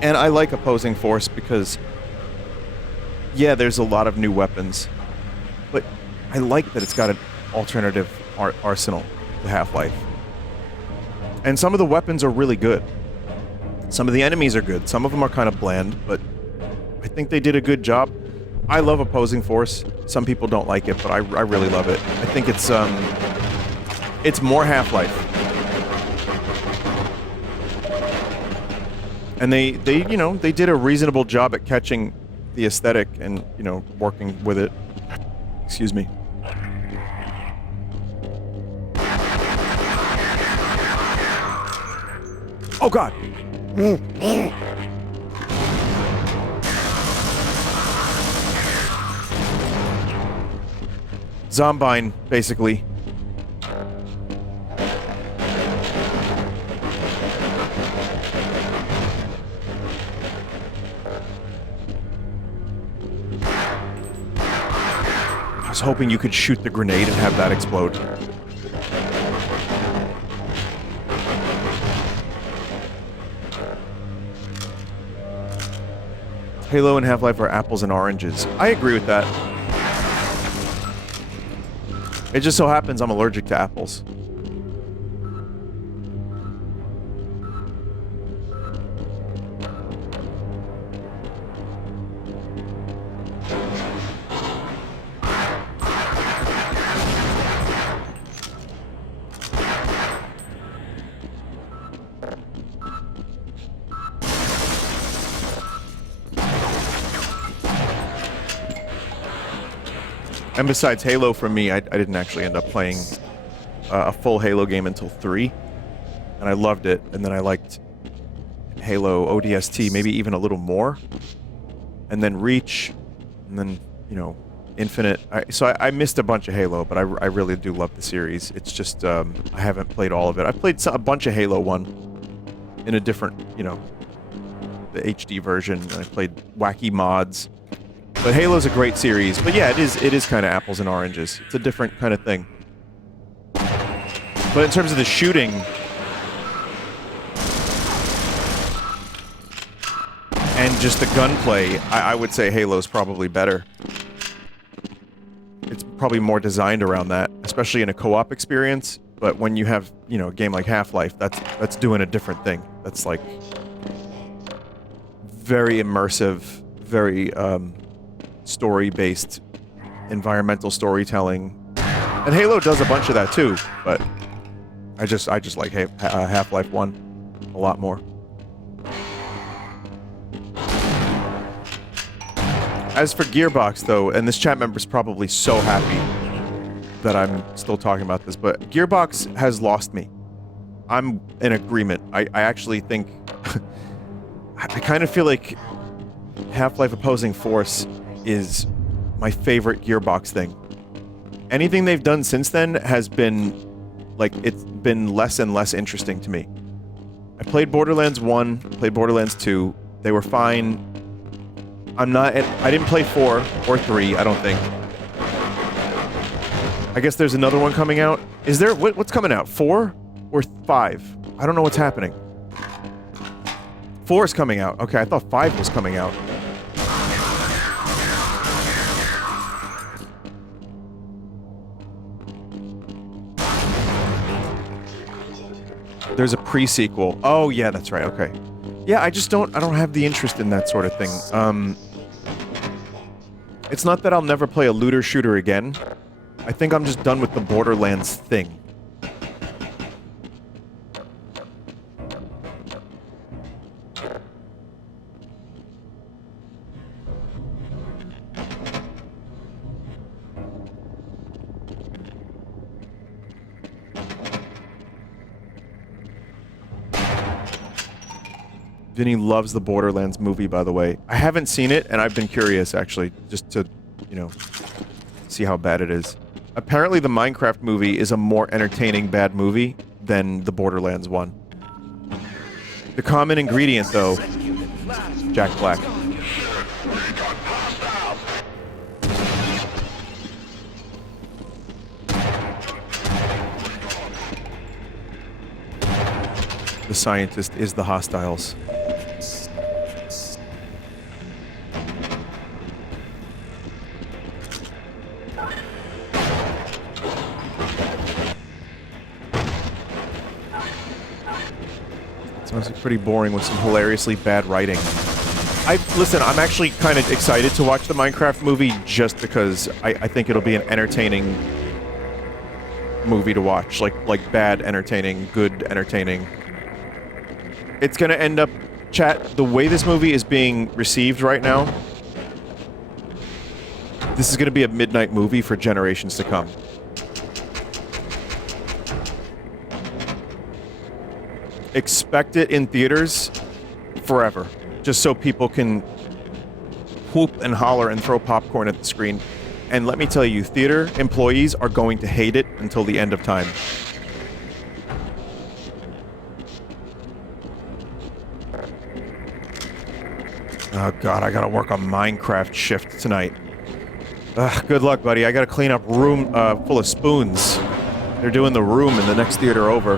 And I like Opposing Force because, yeah, there's a lot of new weapons. But I like that it's got an alternative arsenal to Half-Life. And some of the weapons are really good. Some of the enemies are good. Some of them are kind of bland, but I think they did a good job. I love Opposing Force. Some people don't like it, but I really love it. I think it's more Half-Life. And they did a reasonable job at catching the aesthetic and, working with it. Excuse me. Oh God. Zombine, basically. I was hoping you could shoot the grenade and have that explode. Halo and Half-Life are apples and oranges. I agree with that. It just so happens I'm allergic to apples. And besides Halo, for me, I didn't actually end up playing a full Halo game until 3. And I loved it. And then I liked Halo ODST maybe even a little more. And then Reach. And then, Infinite. So I missed a bunch of Halo, but I really do love the series. It's just, I haven't played all of it. I played a bunch of Halo 1 in a different, the HD version. I played wacky mods. But Halo's a great series. But yeah, it is kind of apples and oranges. It's a different kind of thing. But in terms of the shooting, and just the gunplay, I would say Halo's probably better. It's probably more designed around that, especially in a co-op experience. But when you have, you know, a game like Half-Life, that's doing a different thing. That's like very immersive, very story-based, environmental storytelling. And Halo does a bunch of that too, but I just like Half-Life 1 a lot more. As for Gearbox, though, and this chat member's probably so happy that I'm still talking about this, but Gearbox has lost me. I'm in agreement. I actually think... I kind of feel like Half-Life Opposing Force is my favorite Gearbox thing. Anything they've done since then has been... like, it's been less and less interesting to me. I played Borderlands 1, played Borderlands 2. They were fine. I didn't play 4 or 3, I don't think. I guess there's another one coming out. Is there... what's coming out? 4 or 5? I don't know what's happening. 4 is coming out. Okay, I thought 5 was coming out. There's a pre-sequel. Oh, yeah, that's right. Okay. Yeah, I don't have the interest in that sort of thing. It's not that I'll never play a looter shooter again. I think I'm just done with the Borderlands thing. Vinny loves the Borderlands movie, by the way. I haven't seen it, and I've been curious, actually, just to, you know, see how bad it is. Apparently, the Minecraft movie is a more entertaining bad movie than the Borderlands one. The common ingredient, though, Jack Black. The scientist is the hostiles. Sounds pretty boring with some hilariously bad writing. Listen, I'm actually kind of excited to watch the Minecraft movie just because I think it'll be an entertaining movie to watch. Like bad entertaining, good entertaining. It's gonna end up... Chat, the way this movie is being received right now, this is gonna be a midnight movie for generations to come. Expect it in theaters forever, just so people can whoop and holler and throw popcorn at the screen. And let me tell you, theater employees are going to hate it until the end of time. Oh god, I gotta work a Minecraft shift tonight. Good luck, buddy. I gotta clean up room full of spoons. They're doing the room in the next theater over.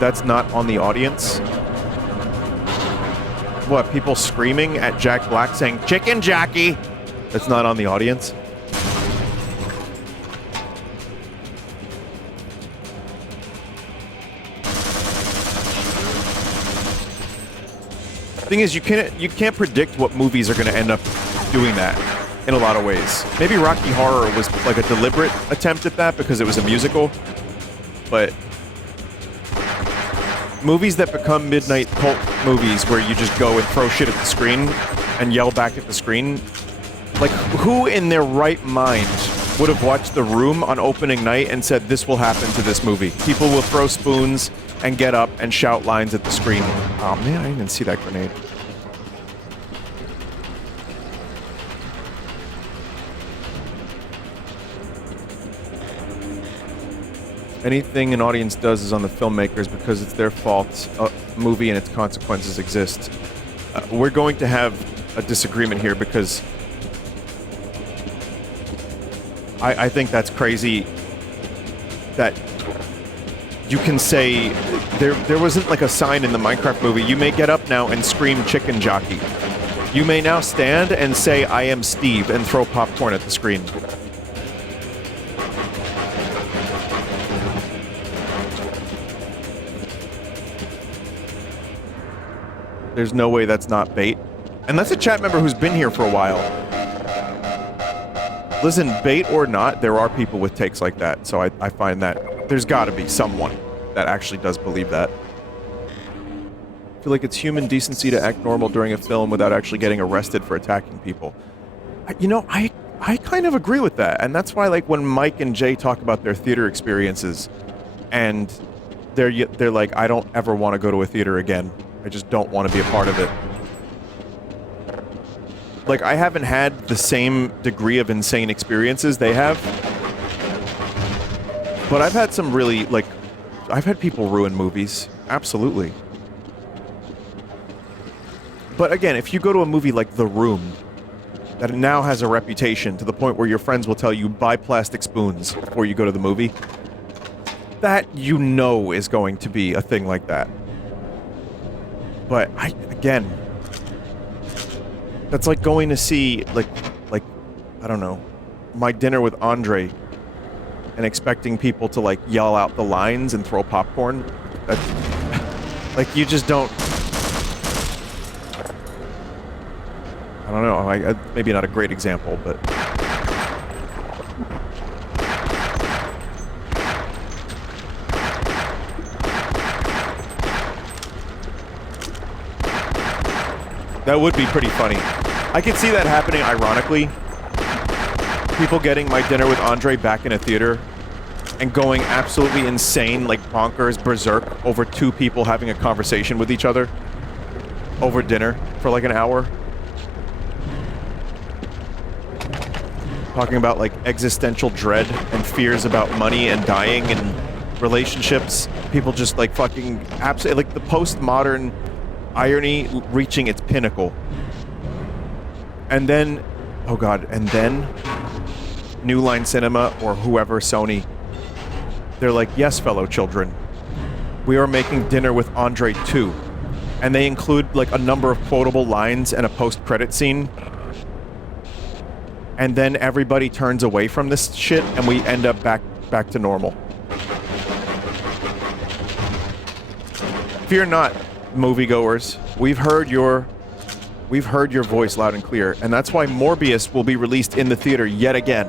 That's not on the audience. What, people screaming at Jack Black saying, "Chicken Jackie"? That's not on the audience. Thing is, you can't predict what movies are going to end up doing that in a lot of ways. Maybe Rocky Horror was like a deliberate attempt at that because it was a musical, but movies that become midnight cult movies where you just go and throw shit at the screen and yell back at the screen, like, who in their right mind would have watched The Room on opening night and said this will happen to this movie? People will throw spoons and get up and shout lines at the screen. Oh man, I didn't even see that grenade. Anything an audience does is on the filmmakers because it's their fault. A movie and its consequences exist. We're going to have a disagreement here because I think that's crazy that you can say there wasn't like a sign in the Minecraft movie. You may get up now and scream chicken jockey. You may now stand and say I am Steve and throw popcorn at the screen. There's no way that's not bait. And that's a chat member who's been here for a while. Listen, bait or not, there are people with takes like that, so I find that there's gotta be someone that actually does believe that. I feel like it's human decency to act normal during a film without actually getting arrested for attacking people. I kind of agree with that, and that's why, like, when Mike and Jay talk about their theater experiences, and they're like, I don't ever want to go to a theater again. I just don't want to be a part of it. Like, I haven't had the same degree of insane experiences they have, but I've had some really, like, I've had people ruin movies. Absolutely. But again, if you go to a movie like The Room, that now has a reputation to the point where your friends will tell you, buy plastic spoons before you go to the movie, that you know is going to be a thing like that. But, again, that's like going to see, like, I don't know, My Dinner with Andre and expecting people to, like, yell out the lines and throw popcorn. That's, like, you just don't... I don't know, maybe not a great example, but... That would be pretty funny. I could see that happening ironically. People getting My Dinner with Andre back in a theater and going absolutely insane, like bonkers, berserk, over two people having a conversation with each other over dinner for like an hour. Talking about like existential dread and fears about money and dying and relationships. People just like fucking absolutely, like the postmodern irony reaching its pinnacle. And then, oh god, and then New Line Cinema or whoever, Sony, they're like, yes, fellow children, we are making Dinner with Andre 2. And they include like a number of quotable lines and a post-credit scene. And then everybody turns away from this shit and we end up back to normal. Fear not, moviegoers. We've heard your voice loud and clear, and that's why Morbius will be released in the theater yet again.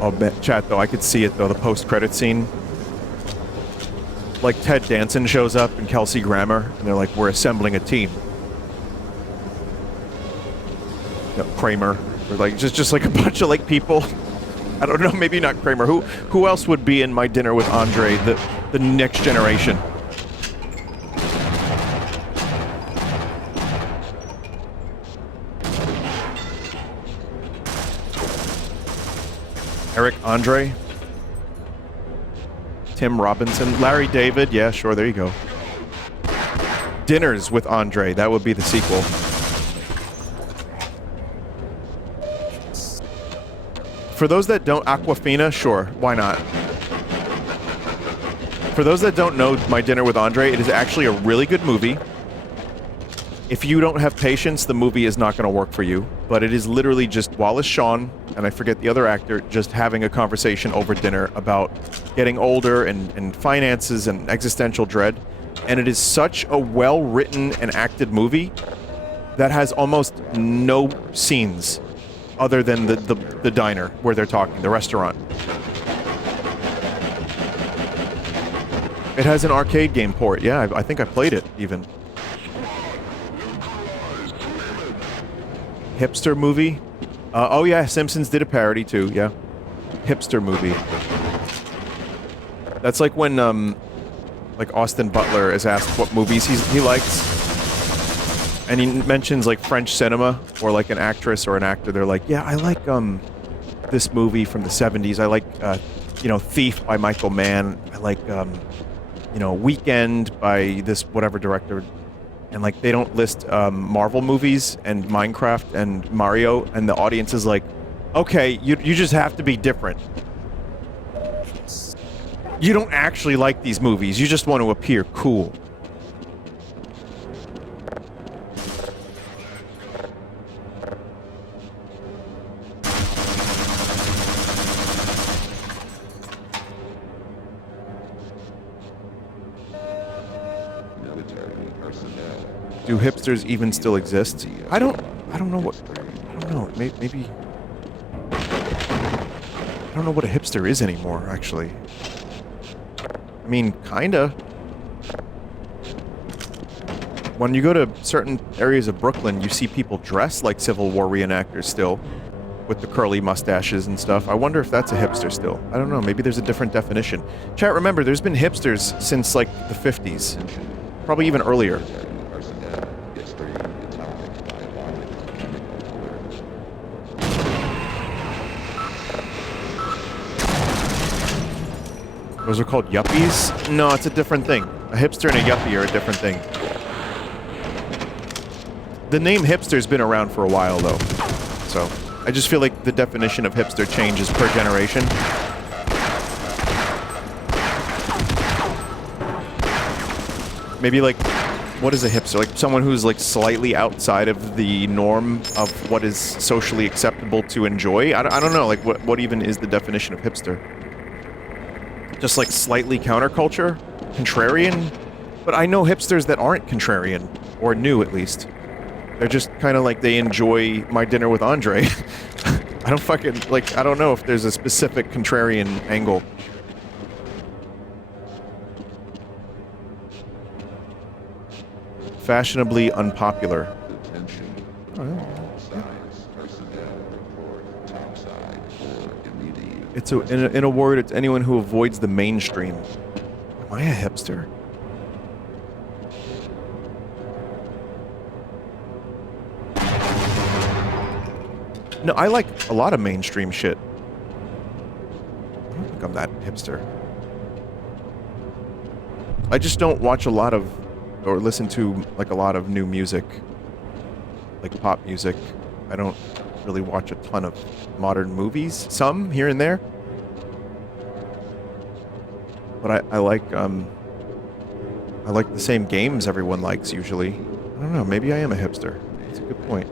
Oh, chat though, I could see it though, the post-credit scene. Like Ted Danson shows up and Kelsey Grammer, and they're like, we're assembling a team. You know, Kramer, or like just like a bunch of like people. I don't know, maybe not Kramer. Who else would be in My Dinner with Andre, the next generation? Eric Andre? Tim Robinson? Larry David? Yeah, sure, there you go. Dinners with Andre, that would be the sequel. For those that don't, Aquafina, sure, why not? For those that don't know My Dinner with Andre, it is actually a really good movie. If you don't have patience, the movie is not going to work for you. But it is literally just Wallace Shawn, and I forget the other actor, just having a conversation over dinner about getting older and finances and existential dread. And it is such a well-written and acted movie that has almost no scenes other than the diner where they're talking, the restaurant. It has an arcade game port. Yeah, I think I played it, even. Hipster movie? Oh yeah, Simpsons did a parody too, yeah. Hipster movie. That's like when, like Austin Butler is asked what movies he likes. and he mentions like French cinema or like an actress or an actor. They're like, yeah, I like this movie from the 70s. I like you know, Thief by Michael Mann. I like you know, Weekend by this whatever director. And like they don't list Marvel movies and Minecraft and Mario, and the audience is like, okay, you just have to be different. You don't actually like these movies. You just want to appear cool. Do hipsters even still exist? I don't know what. I don't know. Maybe. I don't know what a hipster is anymore, actually. I mean, kinda. When you go to certain areas of Brooklyn, you see people dressed like Civil War reenactors still, with the curly mustaches and stuff. I wonder if that's a hipster still. I don't know. Maybe there's a different definition. Chat, remember, there's been hipsters since, like, the 50s. Probably even earlier. Those are called yuppies? No, it's a different thing. A hipster and a yuppie are a different thing. The name hipster's been around for a while, though. So, I just feel like the definition of hipster changes per generation. Maybe, like, what is a hipster? Like, someone who's, like, slightly outside of the norm of what is socially acceptable to enjoy? I don't know. Like, what even is the definition of hipster? Just like slightly counterculture? Contrarian? But I know hipsters that aren't contrarian. Or new, at least. They're just kind of like they enjoy My Dinner with Andre. I don't fucking... Like, I don't know if there's a specific contrarian angle. Fashionably unpopular. It's in a word, it's anyone who avoids the mainstream. Am I a hipster? No, I like a lot of mainstream shit. I don't think I'm that hipster. I just don't watch a lot of, or listen to, like, a lot of new music. Like pop music. I don't really watch a ton of modern movies. Some, here and there. But I like the same games everyone likes, usually. I don't know, maybe I am a hipster. That's a good point.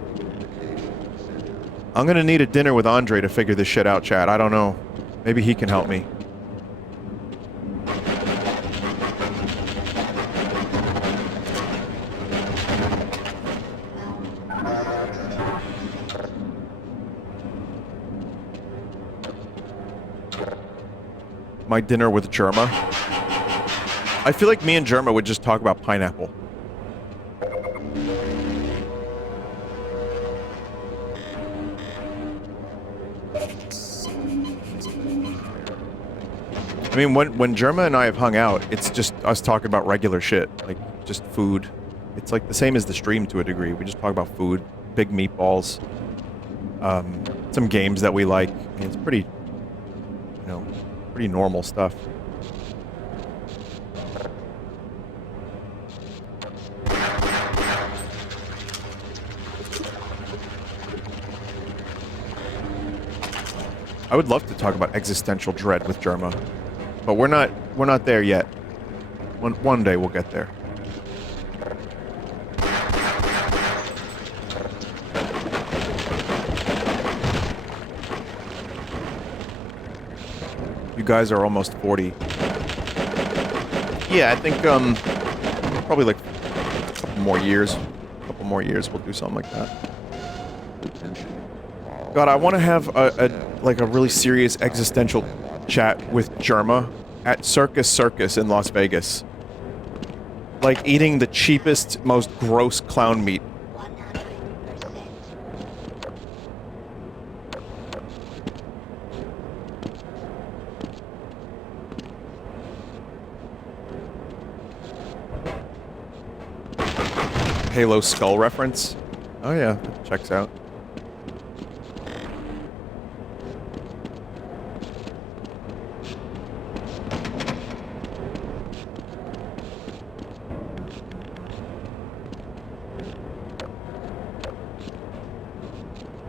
I'm gonna need a dinner with Andre to figure this shit out, chat. I don't know. Maybe he can help me. My dinner with Germa. I feel like me and Germa would just talk about pineapple. I mean, when Germa and I have hung out, it's just us talking about regular shit. Like, just food. It's like the same as the stream to a degree. We just talk about food, big meatballs, some games that we like. I mean, it's pretty, you know, pretty normal stuff. I would love to talk about existential dread with Germa, but we're not there yet. One day we'll get there. You guys are almost 40. Yeah, I think probably like a couple more years we'll do something like that. God, I want to have a really serious existential chat with Germa at Circus in Las Vegas. Like eating the cheapest, most gross clown meat. Halo skull reference. Oh yeah, that checks out.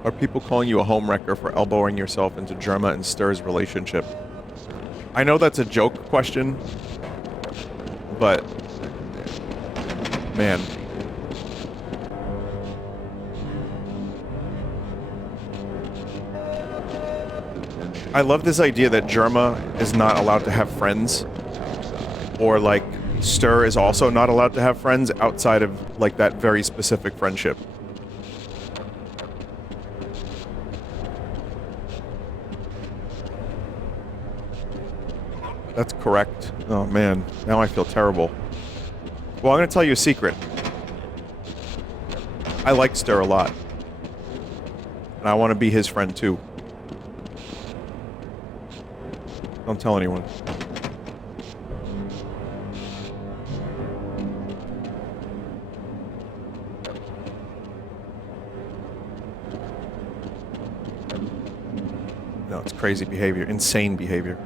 Are people calling you a homewrecker for elbowing yourself into Germa and Stir's relationship? I know that's a joke question, but man. I love this idea that Germa is not allowed to have friends, or like Stir is also not allowed to have friends outside of like that very specific friendship. That's correct. Oh man, now I feel terrible. Well, I'm gonna tell you a secret. I like Stir a lot. And I want to be his friend too. Don't tell anyone. No, it's crazy behavior. Insane behavior.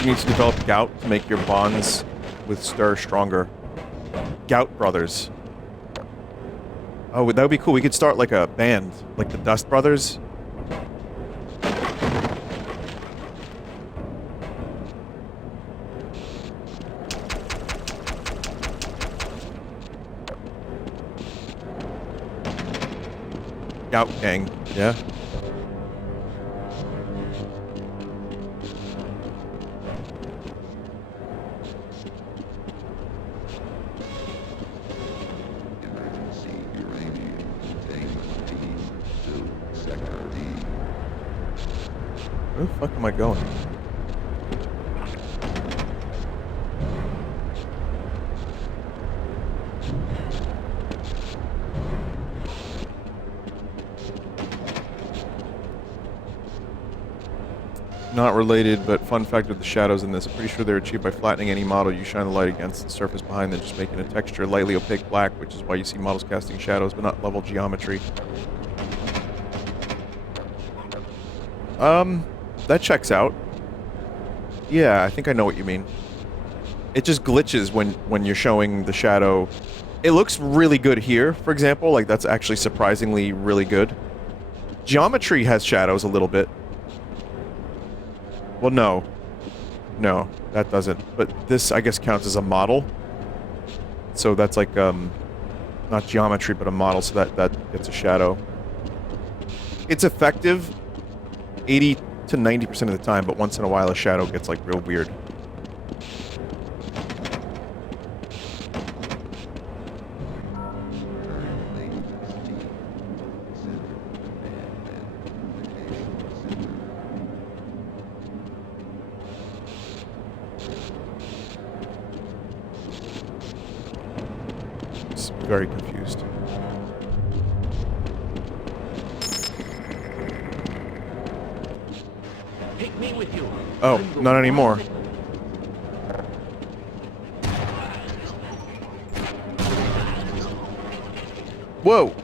You need to develop gout to make your bonds with Stir stronger. Gout Brothers. Oh, that would be cool. We could start like a band, like the Dust Brothers. Gout Gang, yeah. Where the fuck am I going? Not related, but fun fact with the shadows in this. I'm pretty sure they're achieved by flattening any model you shine the light against the surface behind them, just making a texture lightly opaque black, which is why you see models casting shadows, but not level geometry. That checks out. Yeah, I think I know what you mean. It just glitches when you're showing the shadow. It looks really good here, for example. Like, that's actually surprisingly really good. Geometry has shadows a little bit. Well, no. No, that doesn't. But this, I guess, counts as a model. So that's like, not geometry, but a model, so that gets a shadow. It's effective 80 to 90% of the time, but once in a while a shadow gets, like, real weird. Very confused. Take me with you. Oh, not anymore. Whoa!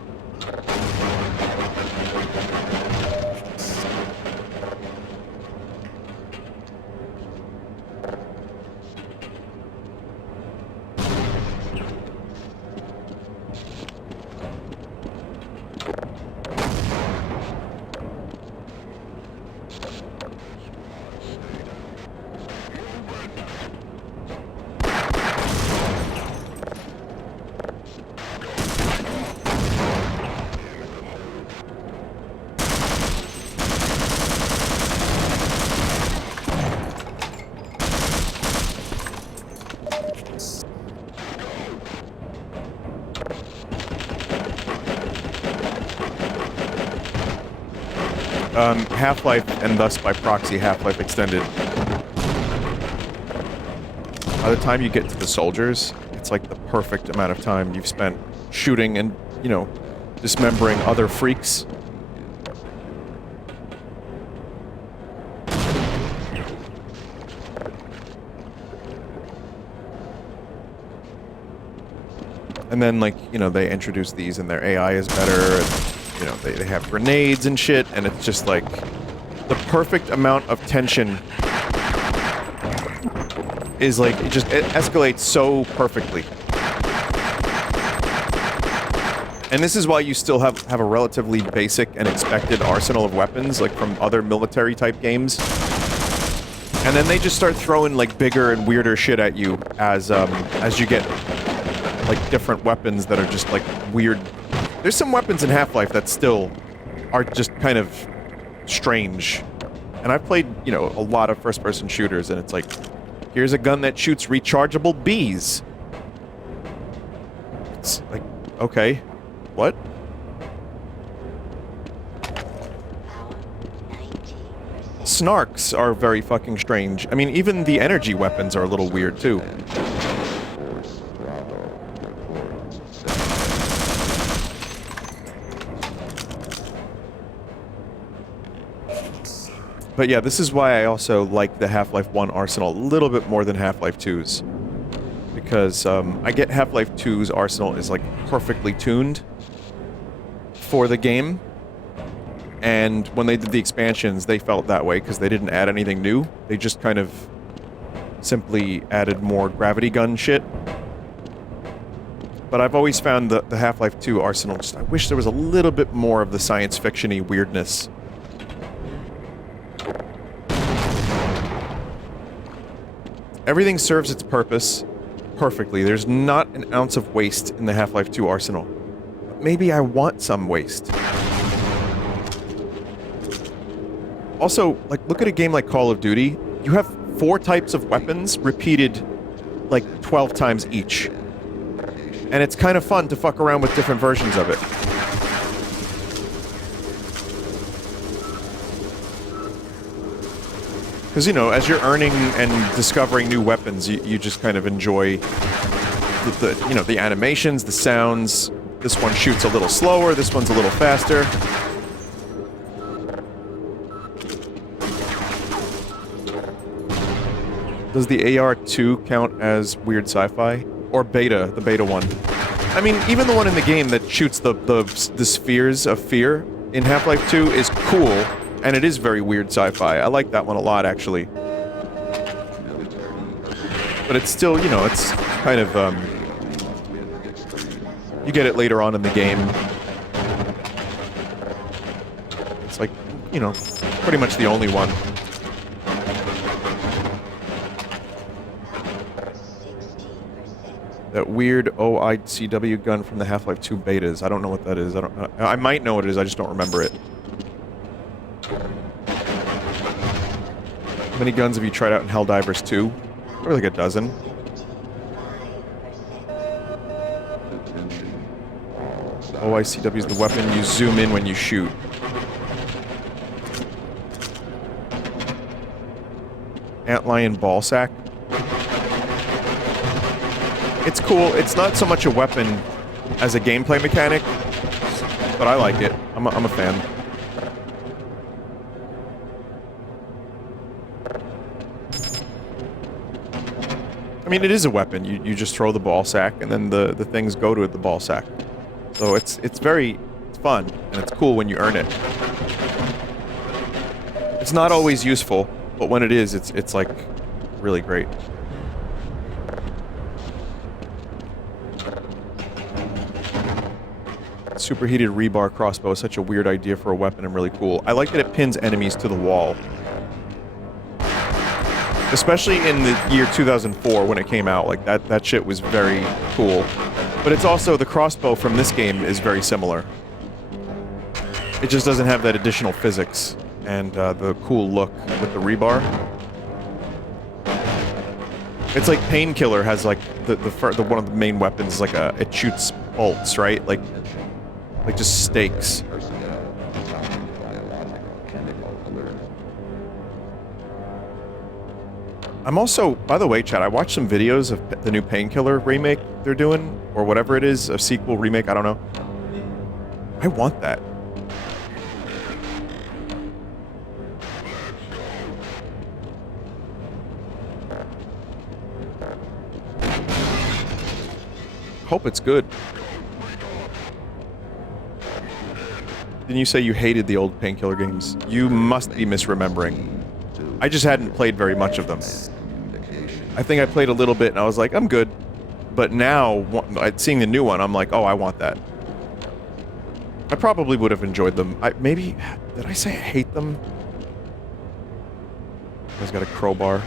Half-Life, and thus by proxy Half-Life Extended. By the time you get to the soldiers, it's like the perfect amount of time you've spent shooting and, you know, dismembering other freaks. And then, like, you know, they introduce these and their AI is better, and, you know, they have grenades and shit, and it's just, like, the perfect amount of tension is, like, it escalates so perfectly. And this is why you still have a relatively basic and expected arsenal of weapons, like, from other military-type games. And then they just start throwing, like, bigger and weirder shit at you as you get, like, different weapons that are just, like, weird. There's some weapons in Half-Life that still are just kind of strange. And I've played, you know, a lot of first-person shooters, and it's like, here's a gun that shoots rechargeable bees. It's like, okay, what? Snarks are very fucking strange. I mean, even the energy weapons are a little weird, too. But yeah, this is why I also like the Half-Life 1 arsenal a little bit more than Half-Life 2's. Because I get Half-Life 2's arsenal is, like, perfectly tuned for the game. And when they did the expansions, they felt that way because they didn't add anything new. They just kind of simply added more gravity gun shit. But I've always found the Half-Life 2 arsenal, I wish there was a little bit more of the science fiction-y weirdness. Everything serves its purpose perfectly. There's not an ounce of waste in the Half-Life 2 arsenal. But maybe I want some waste. Also, like, look at a game like Call of Duty. You have 4 types of weapons repeated, like, 12 times each. And it's kind of fun to fuck around with different versions of it. Because, you know, as you're earning and discovering new weapons, you just kind of enjoy the you know, the animations, the sounds. This one shoots a little slower, this one's a little faster. Does the AR-2 count as weird sci-fi? Or beta, the beta one? I mean, even the one in the game that shoots the spheres of fear in Half-Life 2 is cool, and it is very weird sci-fi. I like that one a lot, actually. But it's still, you know, it's kind of, you get it later on in the game. It's like, you know, pretty much the only one. That weird OICW gun from the Half-Life 2 betas. I don't know what that is. I might know what it is, I just don't remember it. How many guns have you tried out in Helldivers 2? Probably like a dozen. OICW is the weapon you zoom in when you shoot. Antlion ballsack. It's cool. It's not so much a weapon as a gameplay mechanic, but I like it. I'm a fan. I mean, it is a weapon. You just throw the ball sack, and then the things go to the ball sack. So it's fun, and it's cool when you earn it. It's not always useful, but when it is, it's like really great. Superheated rebar crossbow is such a weird idea for a weapon and really cool. I like that it pins enemies to the wall. Especially in the year 2004 when it came out, like that shit was very cool. But it's also, the crossbow from this game is very similar. It just doesn't have that additional physics and the cool look with the rebar. It's like Painkiller has like the one of the main weapons is like it shoots bolts, right? Like just stakes. I'm also, by the way, Chad, I watched some videos of the new Painkiller remake they're doing, or whatever it is, a sequel, remake, I don't know. I want that. Hope it's good. Didn't you say you hated the old Painkiller games? You must be misremembering. I just hadn't played very much of them. I think I played a little bit and I was like, I'm good. But now, seeing the new one, I'm like, oh, I want that. I probably would have enjoyed them. Maybe... Did I say I hate them? He's got a crowbar.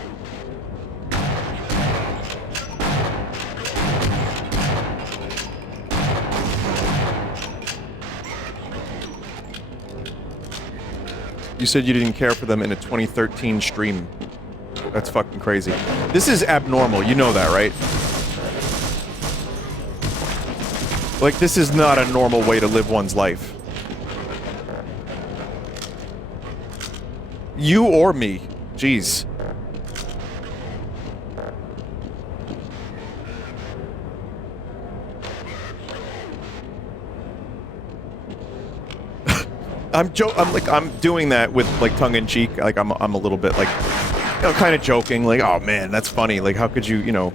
You said you didn't care for them in a 2013 stream. That's fucking crazy. This is abnormal, you know that, right? Like, this is not a normal way to live one's life. You or me. Jeez. I'm doing that with, like, tongue-in-cheek. Like, I'm a little bit, like, you know, kind of joking. Like, oh, man, that's funny. Like, how could you, you know,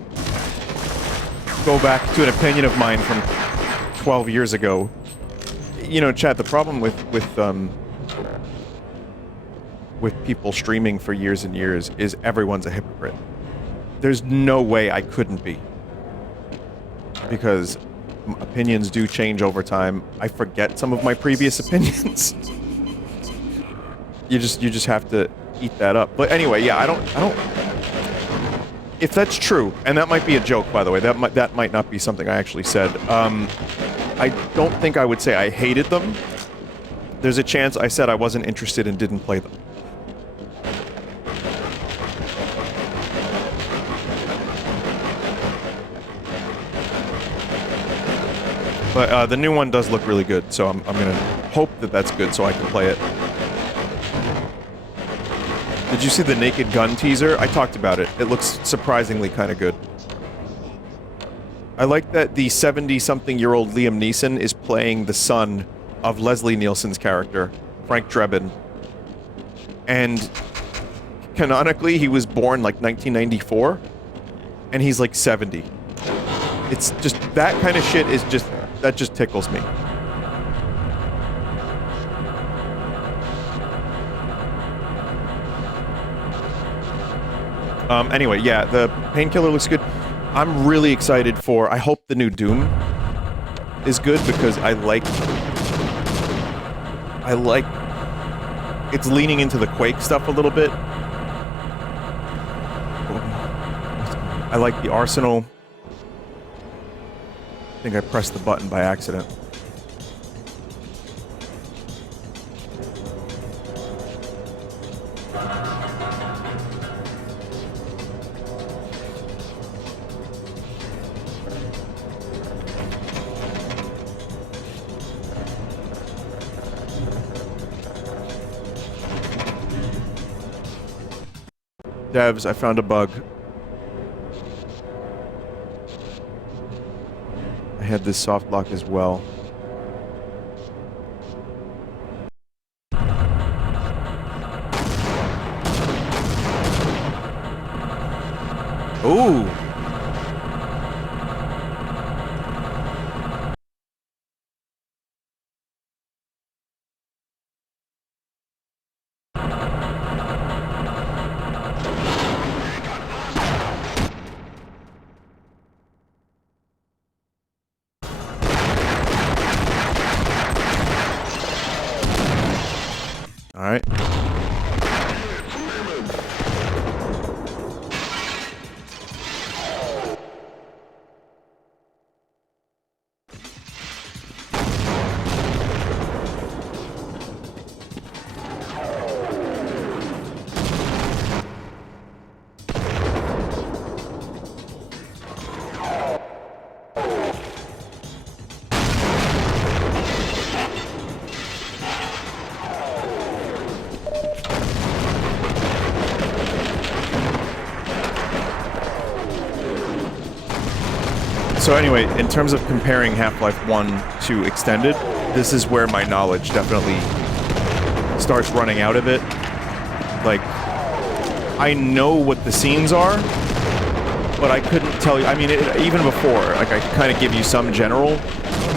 go back to an opinion of mine from 12 years ago. You know, Chad, the problem with people streaming for years and years is everyone's a hypocrite. There's no way I couldn't be. Because opinions do change over time. I forget some of my previous opinions. You just have to eat that up. But anyway, yeah, I don't if that's true, and that might be a joke, by the way, that might not be something I actually said. I don't think I would say I hated them. There's a chance I said I wasn't interested and didn't play them. But the new one does look really good, so I'm gonna hope that that's good so I can play it. Did you see the Naked Gun teaser? I talked about it. It looks surprisingly kind of good. I like that the 70-something-year-old Liam Neeson is playing the son of Leslie Nielsen's character, Frank Drebin. And canonically, he was born like 1994, and he's like 70. It's just, that kind of shit is just, that just tickles me. Anyway, yeah, the Painkiller looks good. I'm really excited for, I hope the new Doom is good because I like, it's leaning into the Quake stuff a little bit. I like the Arsenal. I think I pressed the button by accident. Devs, I found a bug. I had this soft lock as well. Ooh! Alright. So anyway, in terms of comparing Half-Life 1 to Extended, this is where my knowledge definitely starts running out of it. Like, I know what the scenes are, but I couldn't tell you. I mean, even before, like, I could kind of give you some general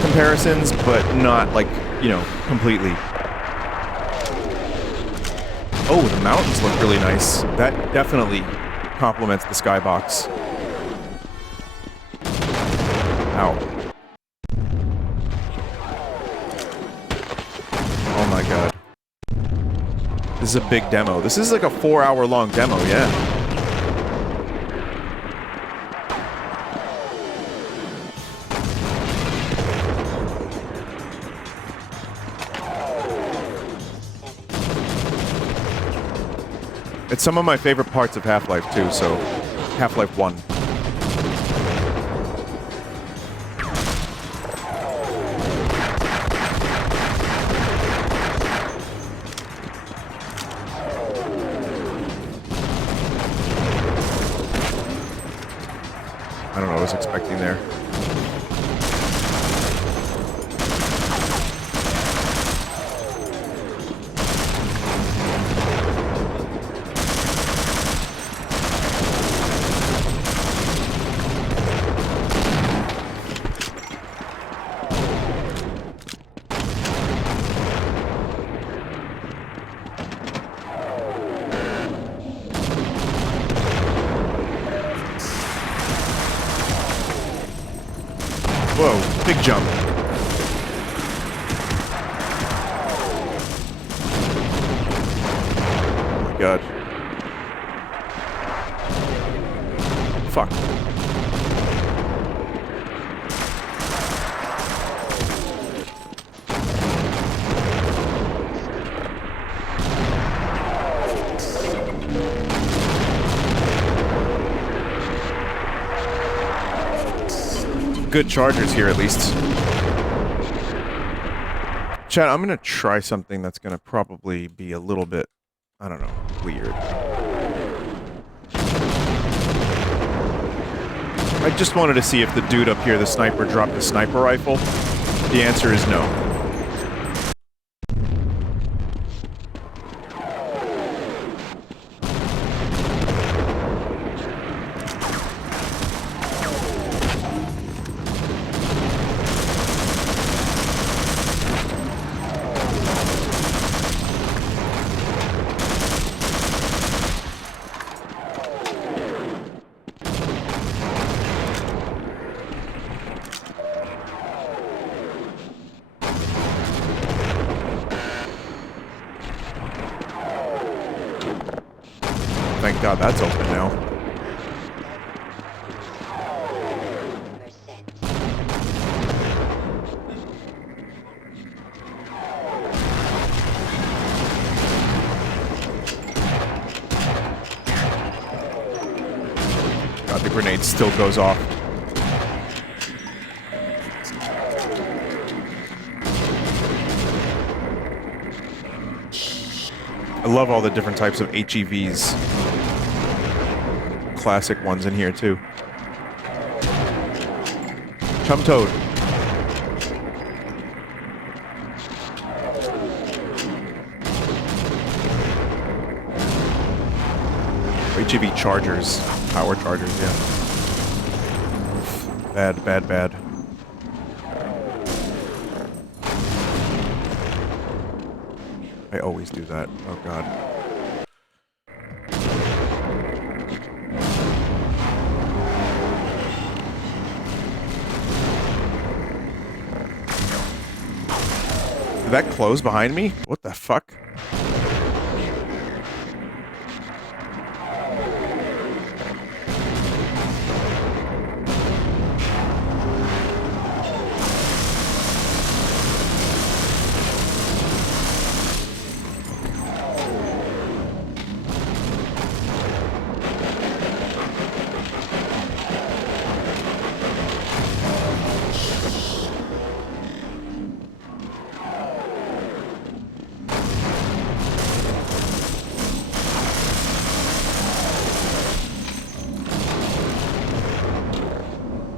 comparisons, but not, like, you know, completely. Oh, the mountains look really nice. That definitely complements the skybox. Ow. Oh my god. This is a big demo. This is like a 4-hour-long demo, yeah. It's some of my favorite parts of Half-Life too, so Half-Life 1. I don't know what I was expecting there. Whoa, big jump. Oh my god. Fuck. Good chargers here, at least. Chat, I'm gonna try something that's gonna probably be a little bit, I don't know, weird. I just wanted to see if the dude up here, the sniper, dropped a sniper rifle. The answer is no. Thank God that's open now. God, the grenade still goes off. I love all the different types of HEVs. Classic ones in here too. Chum Toad. HEV chargers. Power chargers, yeah. Bad, bad, bad. I always do that. Oh god. Did that close behind me? What the fuck?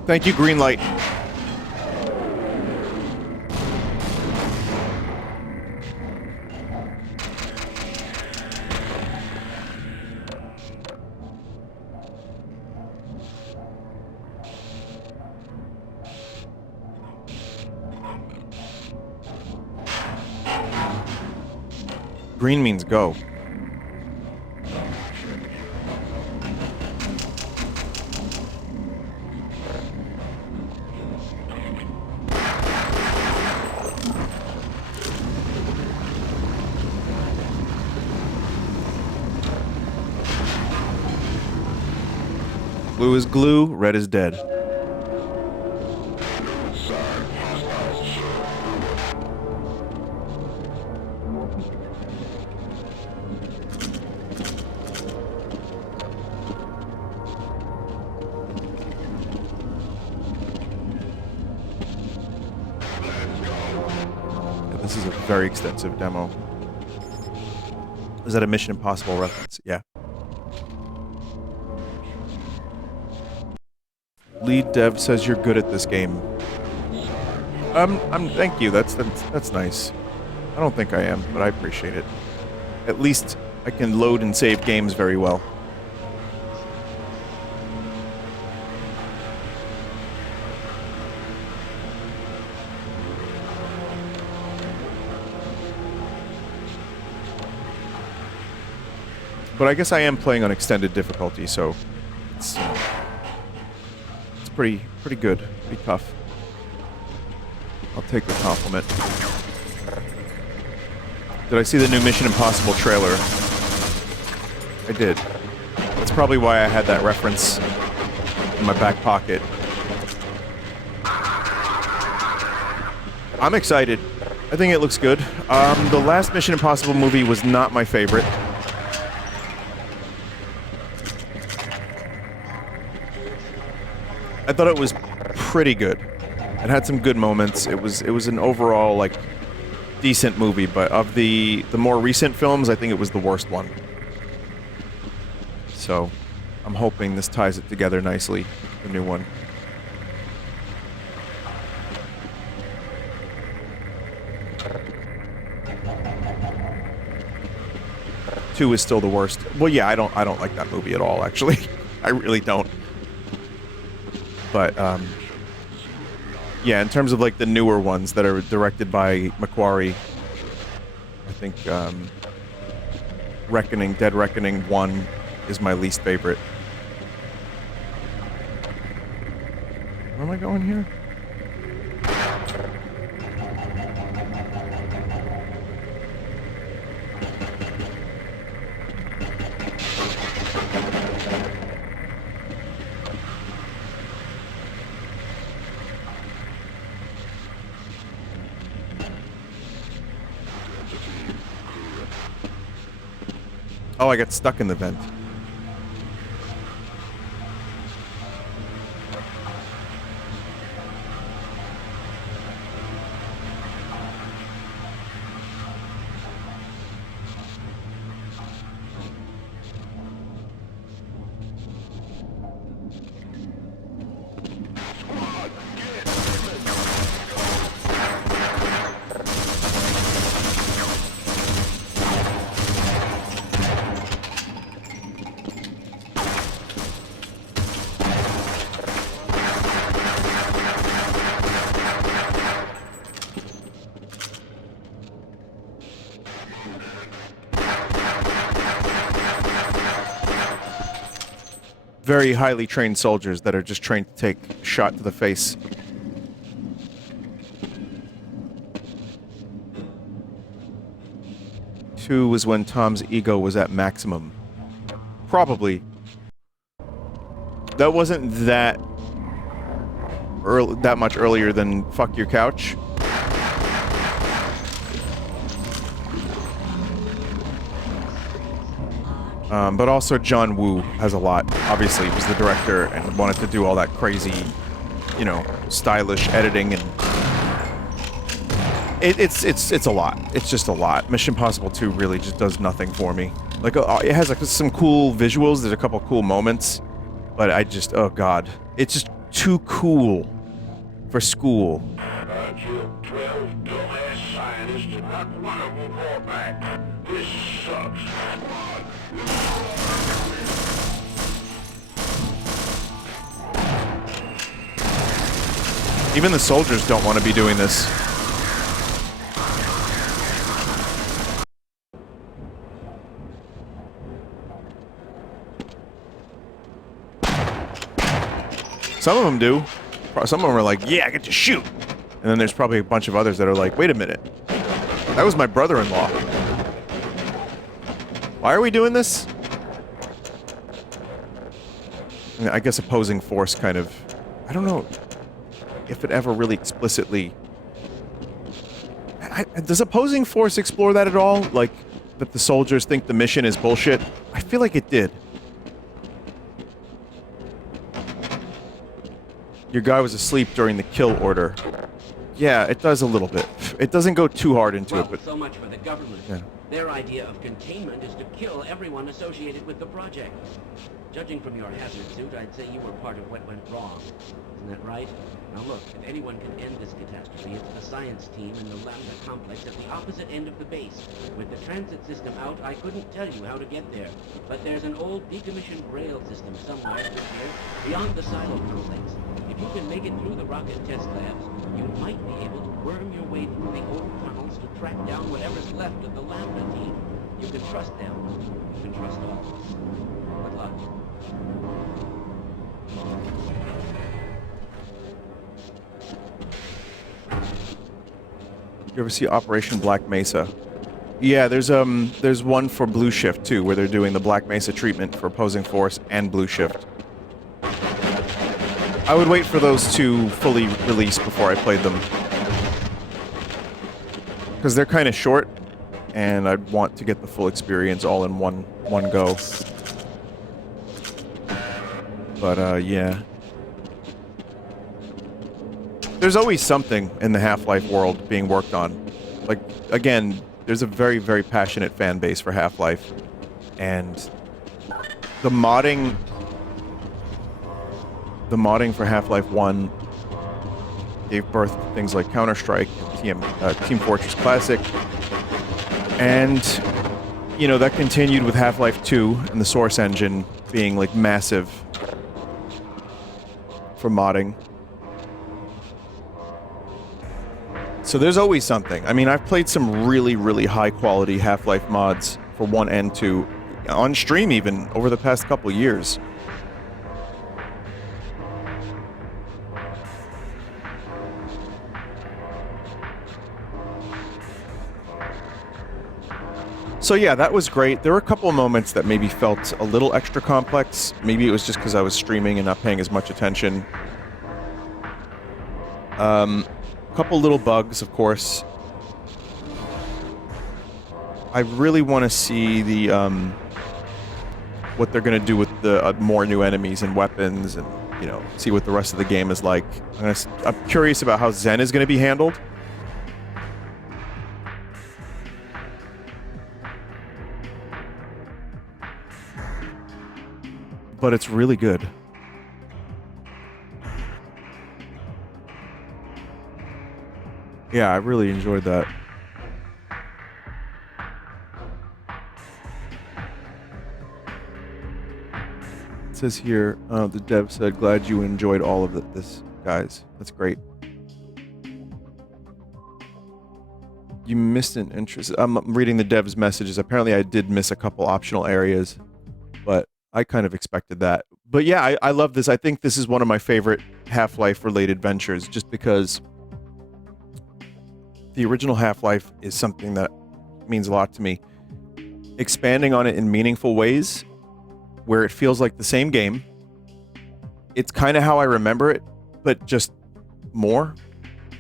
Thank you, green light. Green means go. Blue is glue, red is dead. Yeah, this is a very extensive demo. Is that a Mission Impossible reference? Yeah. Lead dev says you're good at this game. Thank you. That's nice. I don't think I am, but I appreciate it. At least I can load and save games very well. But I guess I am playing on extended difficulty, so it's pretty good, pretty tough. I'll take the compliment. Did I see the new Mission Impossible trailer? I did. That's probably why I had that reference in my back pocket. I'm excited. I think it looks good. The last Mission Impossible movie was not my favorite. I thought it was pretty good. It had some good moments. It was an overall like decent movie, but of the more recent films, I think it was the worst one. So, I'm hoping this ties it together nicely, the new one. Two is still the worst. Well, yeah, I don't like that movie at all, actually. I really don't. But, yeah, in terms of, like, the newer ones that are directed by Macquarie, I think, Dead Reckoning 1 is my least favorite. Where am I going here? Oh, I got stuck in the vent. Very highly trained soldiers that are just trained to take a shot to the face. Two was when Tom's ego was at maximum. Probably. That wasn't that much earlier than Fuck Your Couch. But also John Woo has a lot. Obviously, he was the director and wanted to do all that crazy, you know, stylish editing, and it's a lot. It's just a lot. Mission Impossible 2 really just does nothing for me. Like, it has like some cool visuals. There's a couple cool moments, but I just, oh god, it's just too cool for school. You 12 dumbass scientists and not one of them fought back. This sucks. Even the soldiers don't want to be doing this. some of them do. Some of them are like, yeah, I get to shoot. And then there's probably a bunch of others that are like, wait a minute. That was my brother-in-law. Why are we doing this? I guess opposing force kind of... I don't know if it ever really explicitly... does opposing force explore that at all? Like, that the soldiers think the mission is bullshit? I feel like it did. Your guy was asleep during the kill order. Yeah, it does a little bit. It doesn't go too hard into it, but... so much for the government. Yeah. Their idea of containment is to kill everyone associated with the project. Judging from your hazard suit, I'd say you were part of what went wrong. Isn't that right? Now look, if anyone can end this catastrophe, it's the science team in the Lambda complex at the opposite end of the base. With the transit system out, I couldn't tell you how to get there. But there's an old decommissioned rail system somewhere here, beyond the silo complex. If you can make it through the rocket test labs, you might be able to worm your way through the old tunnels to track down whatever's left of the Lambda team. You can trust them. You can trust all of us. Good luck. You ever see Operation Black Mesa? Yeah, there's one for Blue Shift too, where they're doing the Black Mesa treatment for opposing force and Blue Shift. I would wait for those to fully release before I played them. Because they're kind of short, and I'd want to get the full experience all in one go. But, yeah. There's always something in the Half-Life world being worked on. Like, again, there's a very, very passionate fan base for Half-Life. And the modding for Half-Life 1 gave birth to things like Counter-Strike, Team Fortress Classic, and, you know, that continued with Half-Life 2 and the Source engine being, like, massive for modding. So there's always something. I mean, I've played some really, really high-quality Half-Life mods for 1 and 2, on stream even, over the past couple years. So yeah, that was great. There were a couple of moments that maybe felt a little extra complex. Maybe it was just because I was streaming and not paying as much attention. Couple little bugs, of course. I really want to see the what they're going to do with the more new enemies and weapons, and you know, see what the rest of the game is like. I'm curious about how Zen is going to be handled. But it's really good. Yeah, I really enjoyed that. It says here, the dev said, glad you enjoyed all of this, guys. That's great. You missed an interest. I'm reading the dev's messages. Apparently I did miss a couple optional areas, but I kind of expected that. But yeah, I love this. I think this is one of my favorite Half-Life related ventures, just because the original Half-Life is something that means a lot to me. Expanding on it in meaningful ways, where it feels like the same game. It's kind of how I remember it, but just more,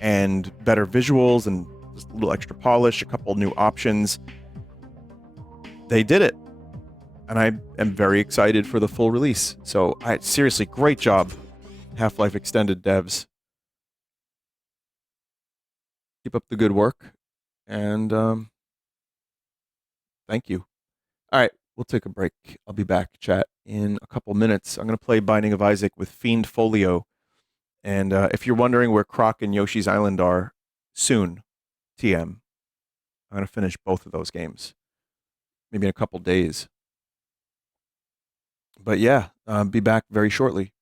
and better visuals, and just a little extra polish, a couple new options. They did it. And I am very excited for the full release. So, seriously, great job, Half-Life Extended devs. Keep up the good work, and thank you. All right, we'll take a break. I'll be back, chat, in a couple minutes. I'm going to play Binding of Isaac with Fiend Folio. And if you're wondering where Croc and Yoshi's Island are, soon, TM. I'm going to finish both of those games. Maybe in a couple days. But yeah, be back very shortly.